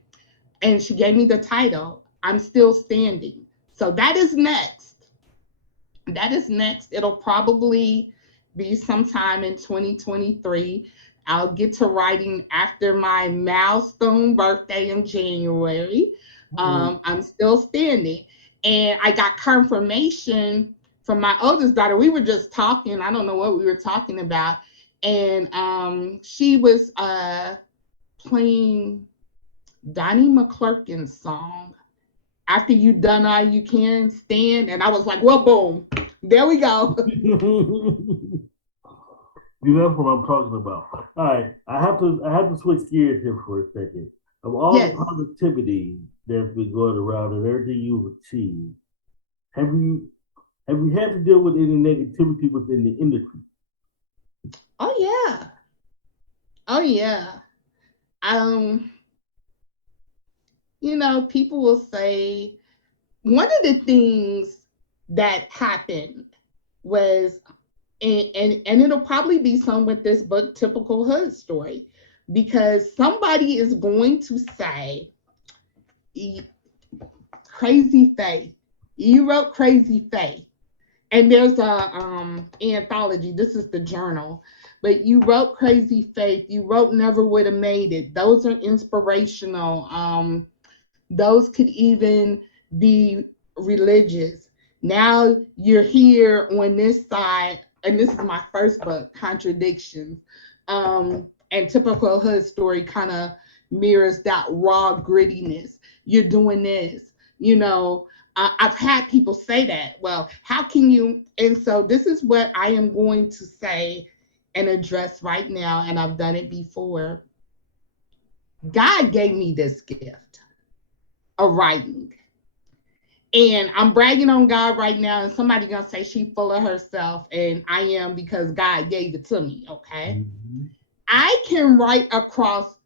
and she gave me the title, I'm Still Standing. So that is next. That is next. It'll probably be sometime in 2023. I'll get to writing after my milestone birthday in January. I'm still standing. And I got confirmation from my oldest daughter. We were just talking. I don't know what we were talking about. And she was playing Donnie McClurkin's song, After You Done All You Can Stand. And I was like, well, boom, there we go. See, that's what I'm talking about. All right, I have to switch gears here for a second. Of all the positivity that's been going around and everything you've achieved, have you had to deal with any negativity within the industry? Oh yeah. Oh yeah. People will say one of the things that happened was, and it'll probably be some with this book, Typical Hood Story, because somebody is going to say, Crazy Faith, you wrote Crazy Faith. And there's a anthology, this is the journal, but you wrote Crazy Faith, you wrote Never Would Have Made It. Those are inspirational. Those could even be religious. Now you're here on this side, and this is my first book, Contradictions. And Typical Hood Story kind of mirrors that raw grittiness. You're doing this, I've had people say that. Well, how can you? And so this is what I am going to say and address right now, and I've done it before. God gave me this gift of writing. And I'm bragging on God right now, and somebody's going to say she's full of herself, and I am, because God gave it to me, okay? Mm-hmm. I can write across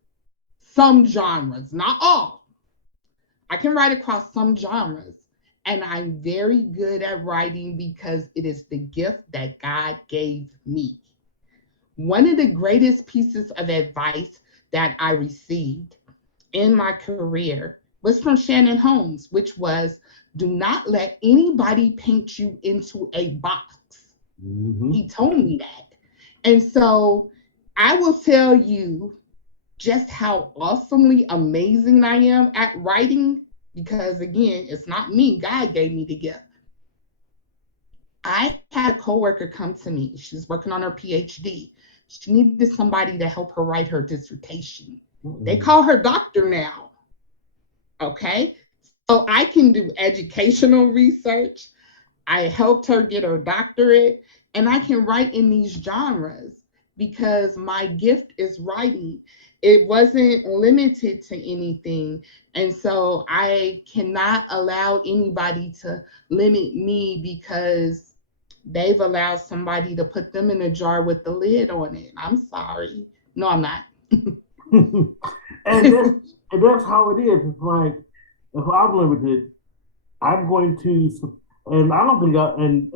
some genres, not all. I can write across some genres. And I'm very good at writing because it is the gift that God gave me. One of the greatest pieces of advice that I received in my career was from Shannon Holmes, which was, do not let anybody paint you into a box. Mm-hmm. He told me that. And so I will tell you just how awesomely amazing I am at writing, because again, it's not me. God gave me the gift. I had a coworker come to me. She's working on her PhD. She needed somebody to help her write her dissertation. Mm-hmm. They call her doctor now. Okay. So I can do educational research. I helped her get her doctorate, and I can write in these genres because my gift is writing. It wasn't limited to anything. And so I cannot allow anybody to limit me because they've allowed somebody to put them in a jar with the lid on it. I'm sorry. No, I'm not. and that's how it is. It's like, if I'm limited, I'm going to, and I don't think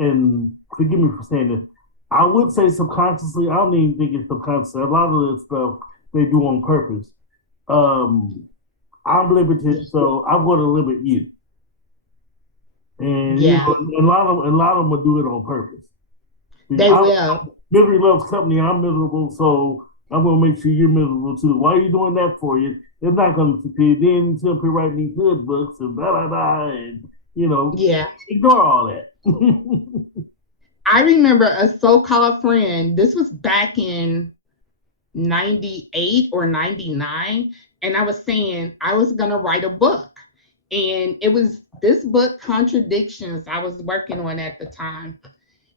and forgive me for saying this, I would say subconsciously, I don't even think it's subconscious. A lot of this stuff they do on purpose. I'm limited, so I'm going to limit you. And yeah. A lot of them will do it on purpose. They will. Misery loves company. I'm miserable, so I'm going to make sure you're miserable too. Why are you doing that for you? It's not going to succeed. Then simply writing these hood books and blah blah blah, and yeah, ignore all that. I remember a so-called friend. This was back in 98 or 99, and I was saying I was gonna write a book, and it was this book, Contradictions, I was working on at the time.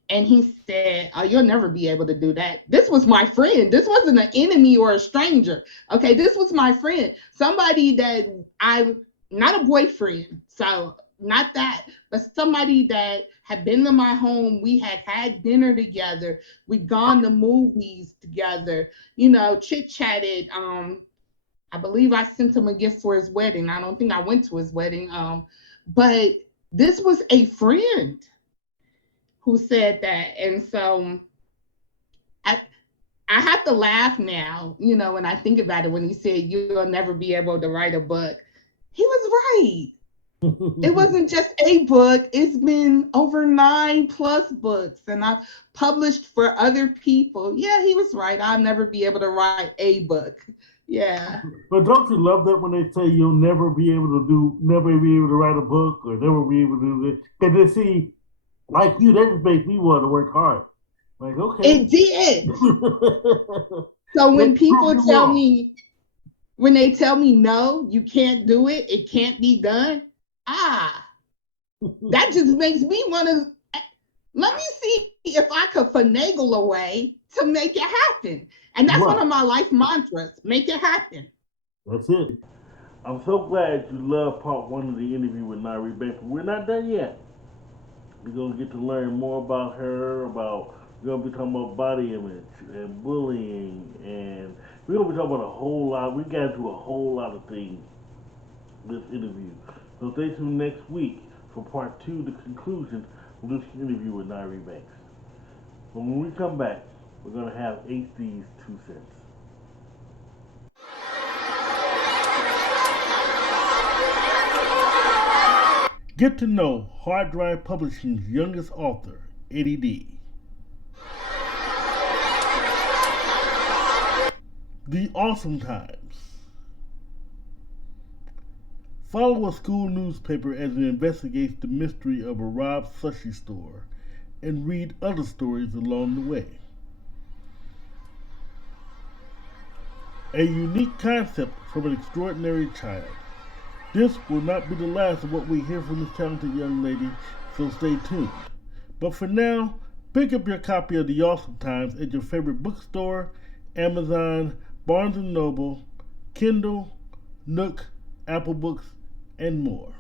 And he said, oh, you'll never be able to do that. This was my friend. This wasn't an enemy or a stranger. Okay, this was my friend. Somebody that I not a boyfriend, so not that, but somebody that had been to my home. We had dinner together. We'd gone to movies together, chit chatted. I believe I sent him a gift for his wedding. I don't think I went to his wedding. But this was a friend who said that. And so I I have to laugh now, when I think about it, when he said you'll never be able to write a book. He was right. It wasn't just a book, it's been over 9+ books, and I've published for other people. Yeah, he was right. I'll never be able to write a book. Yeah. But don't you love that when they say you'll never be able to write a book or never be able to do this? Because they see, like you, that just makes me want to work hard. Like, okay. It did. So when people tell me, when they tell me no, you can't do it, it can't be done, that just makes me want to, let me see if I could finagle a way to make it happen. And that's one of my life mantras, make it happen. That's it. I'm so glad you love part one of the interview with Nyree Banks. We're not done yet. We're going to get to learn more about her, we're going to be talking about body image and bullying, and we're going to be talking about a whole lot. We got into a whole lot of things this interview. So stay tuned next week for part two, the conclusion of this interview with Nyree Banks. But when we come back, we're going to have HD's 2 cents. Get to know Hard Drive Publishing's youngest author, Eddie D. The Awesome Times. Follow a school newspaper as it investigates the mystery of a robbed sushi store and read other stories along the way. A unique concept from an extraordinary child. This will not be the last of what we hear from this talented young lady, so stay tuned. But for now, pick up your copy of The Awesome Times at your favorite bookstore, Amazon, Barnes & Noble, Kindle, Nook, Apple Books, and more.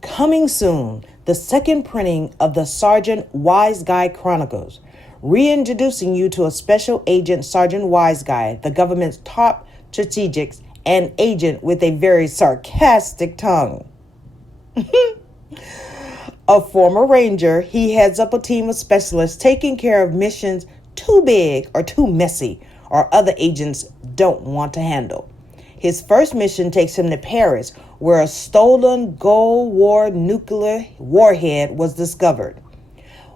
Coming soon, the second printing of the Sergeant Wise Guy Chronicles, reintroducing you to a special agent, Sergeant Wise Guy, the government's top strategics and agent with a very sarcastic tongue. A former Ranger, he heads up a team of specialists taking care of missions too big or too messy or other agents don't want to handle. His first mission takes him to Paris, where a stolen Cold War nuclear warhead was discovered.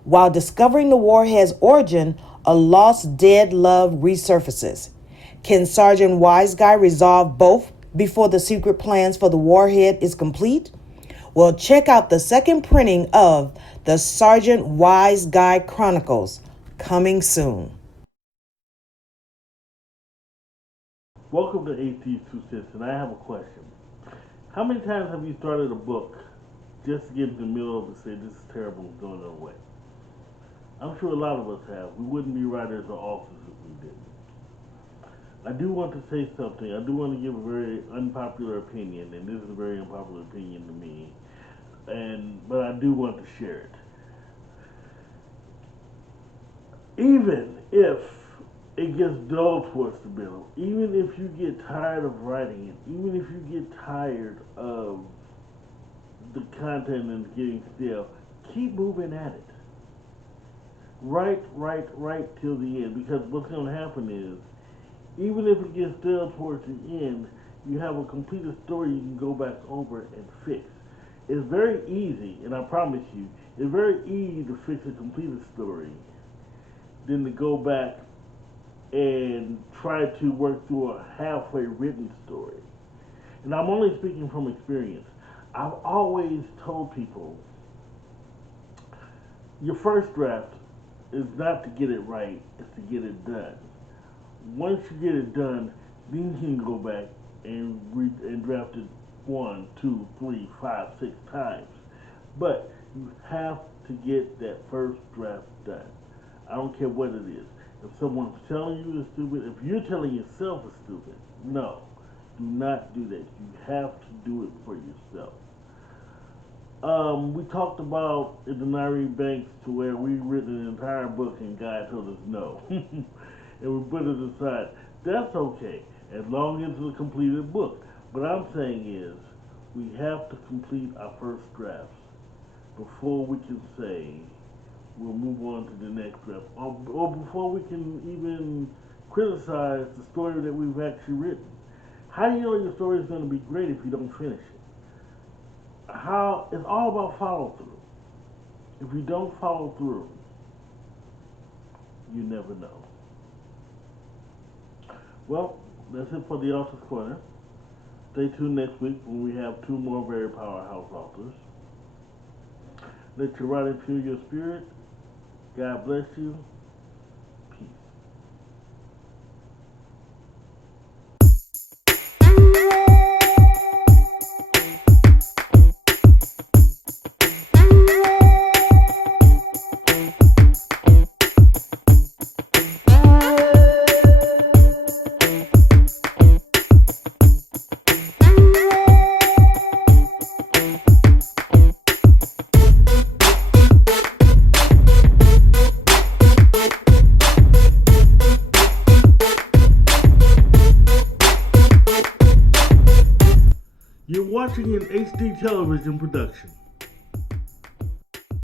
While discovering the warhead's origin, a lost dead love resurfaces. Can Sergeant Wise Guy resolve both before the secret plans for the warhead is complete? Well, check out the second printing of the Sergeant Wise Guy Chronicles, coming soon. Welcome to AT's 2 cents, and I have a question. How many times have you started a book just to get in the middle of it and say, this is terrible, and throw it away? I'm sure a lot of us have. We wouldn't be writers or authors if we didn't. I do want to say something. I do want to give a very unpopular opinion, and this is a very unpopular opinion to me, but I do want to share it. Even if it gets dull towards the middle, even if you get tired of writing it, even if you get tired of the content and getting stale, keep moving at it. Write till the end, because what's going to happen is, even if it gets stale towards the end, you have a completed story you can go back over and fix. It's very easy, and I promise you, it's very easy to fix a completed story than to go back and try to work through a halfway written story. And I'm only speaking from experience. I've always told people, your first draft is not to get it right, it's to get it done. Once you get it done, then you can go back and draft it 1, 2, 3, 5, 6 times. But you have to get that first draft done. I don't care what it is. If someone's telling you it's stupid, if you're telling yourself it's stupid, no, do not do that. You have to do it for yourself. We talked about in the Nyree Banks to where we written an entire book and God told us no. And we put it aside. That's okay, as long as it's a completed book. What I'm saying is, we have to complete our first drafts before we can say we'll move on to the next draft, or before we can even criticize the story that we've actually written. How do you know your story is going to be great if you don't finish it? It's all about follow through. If you don't follow through, you never know. Well, that's it for the Author's Corner. Stay tuned next week when we have two more very powerhouse authors. Let your writing fuel your spirit. God bless you. Peace. You're watching an HD television production.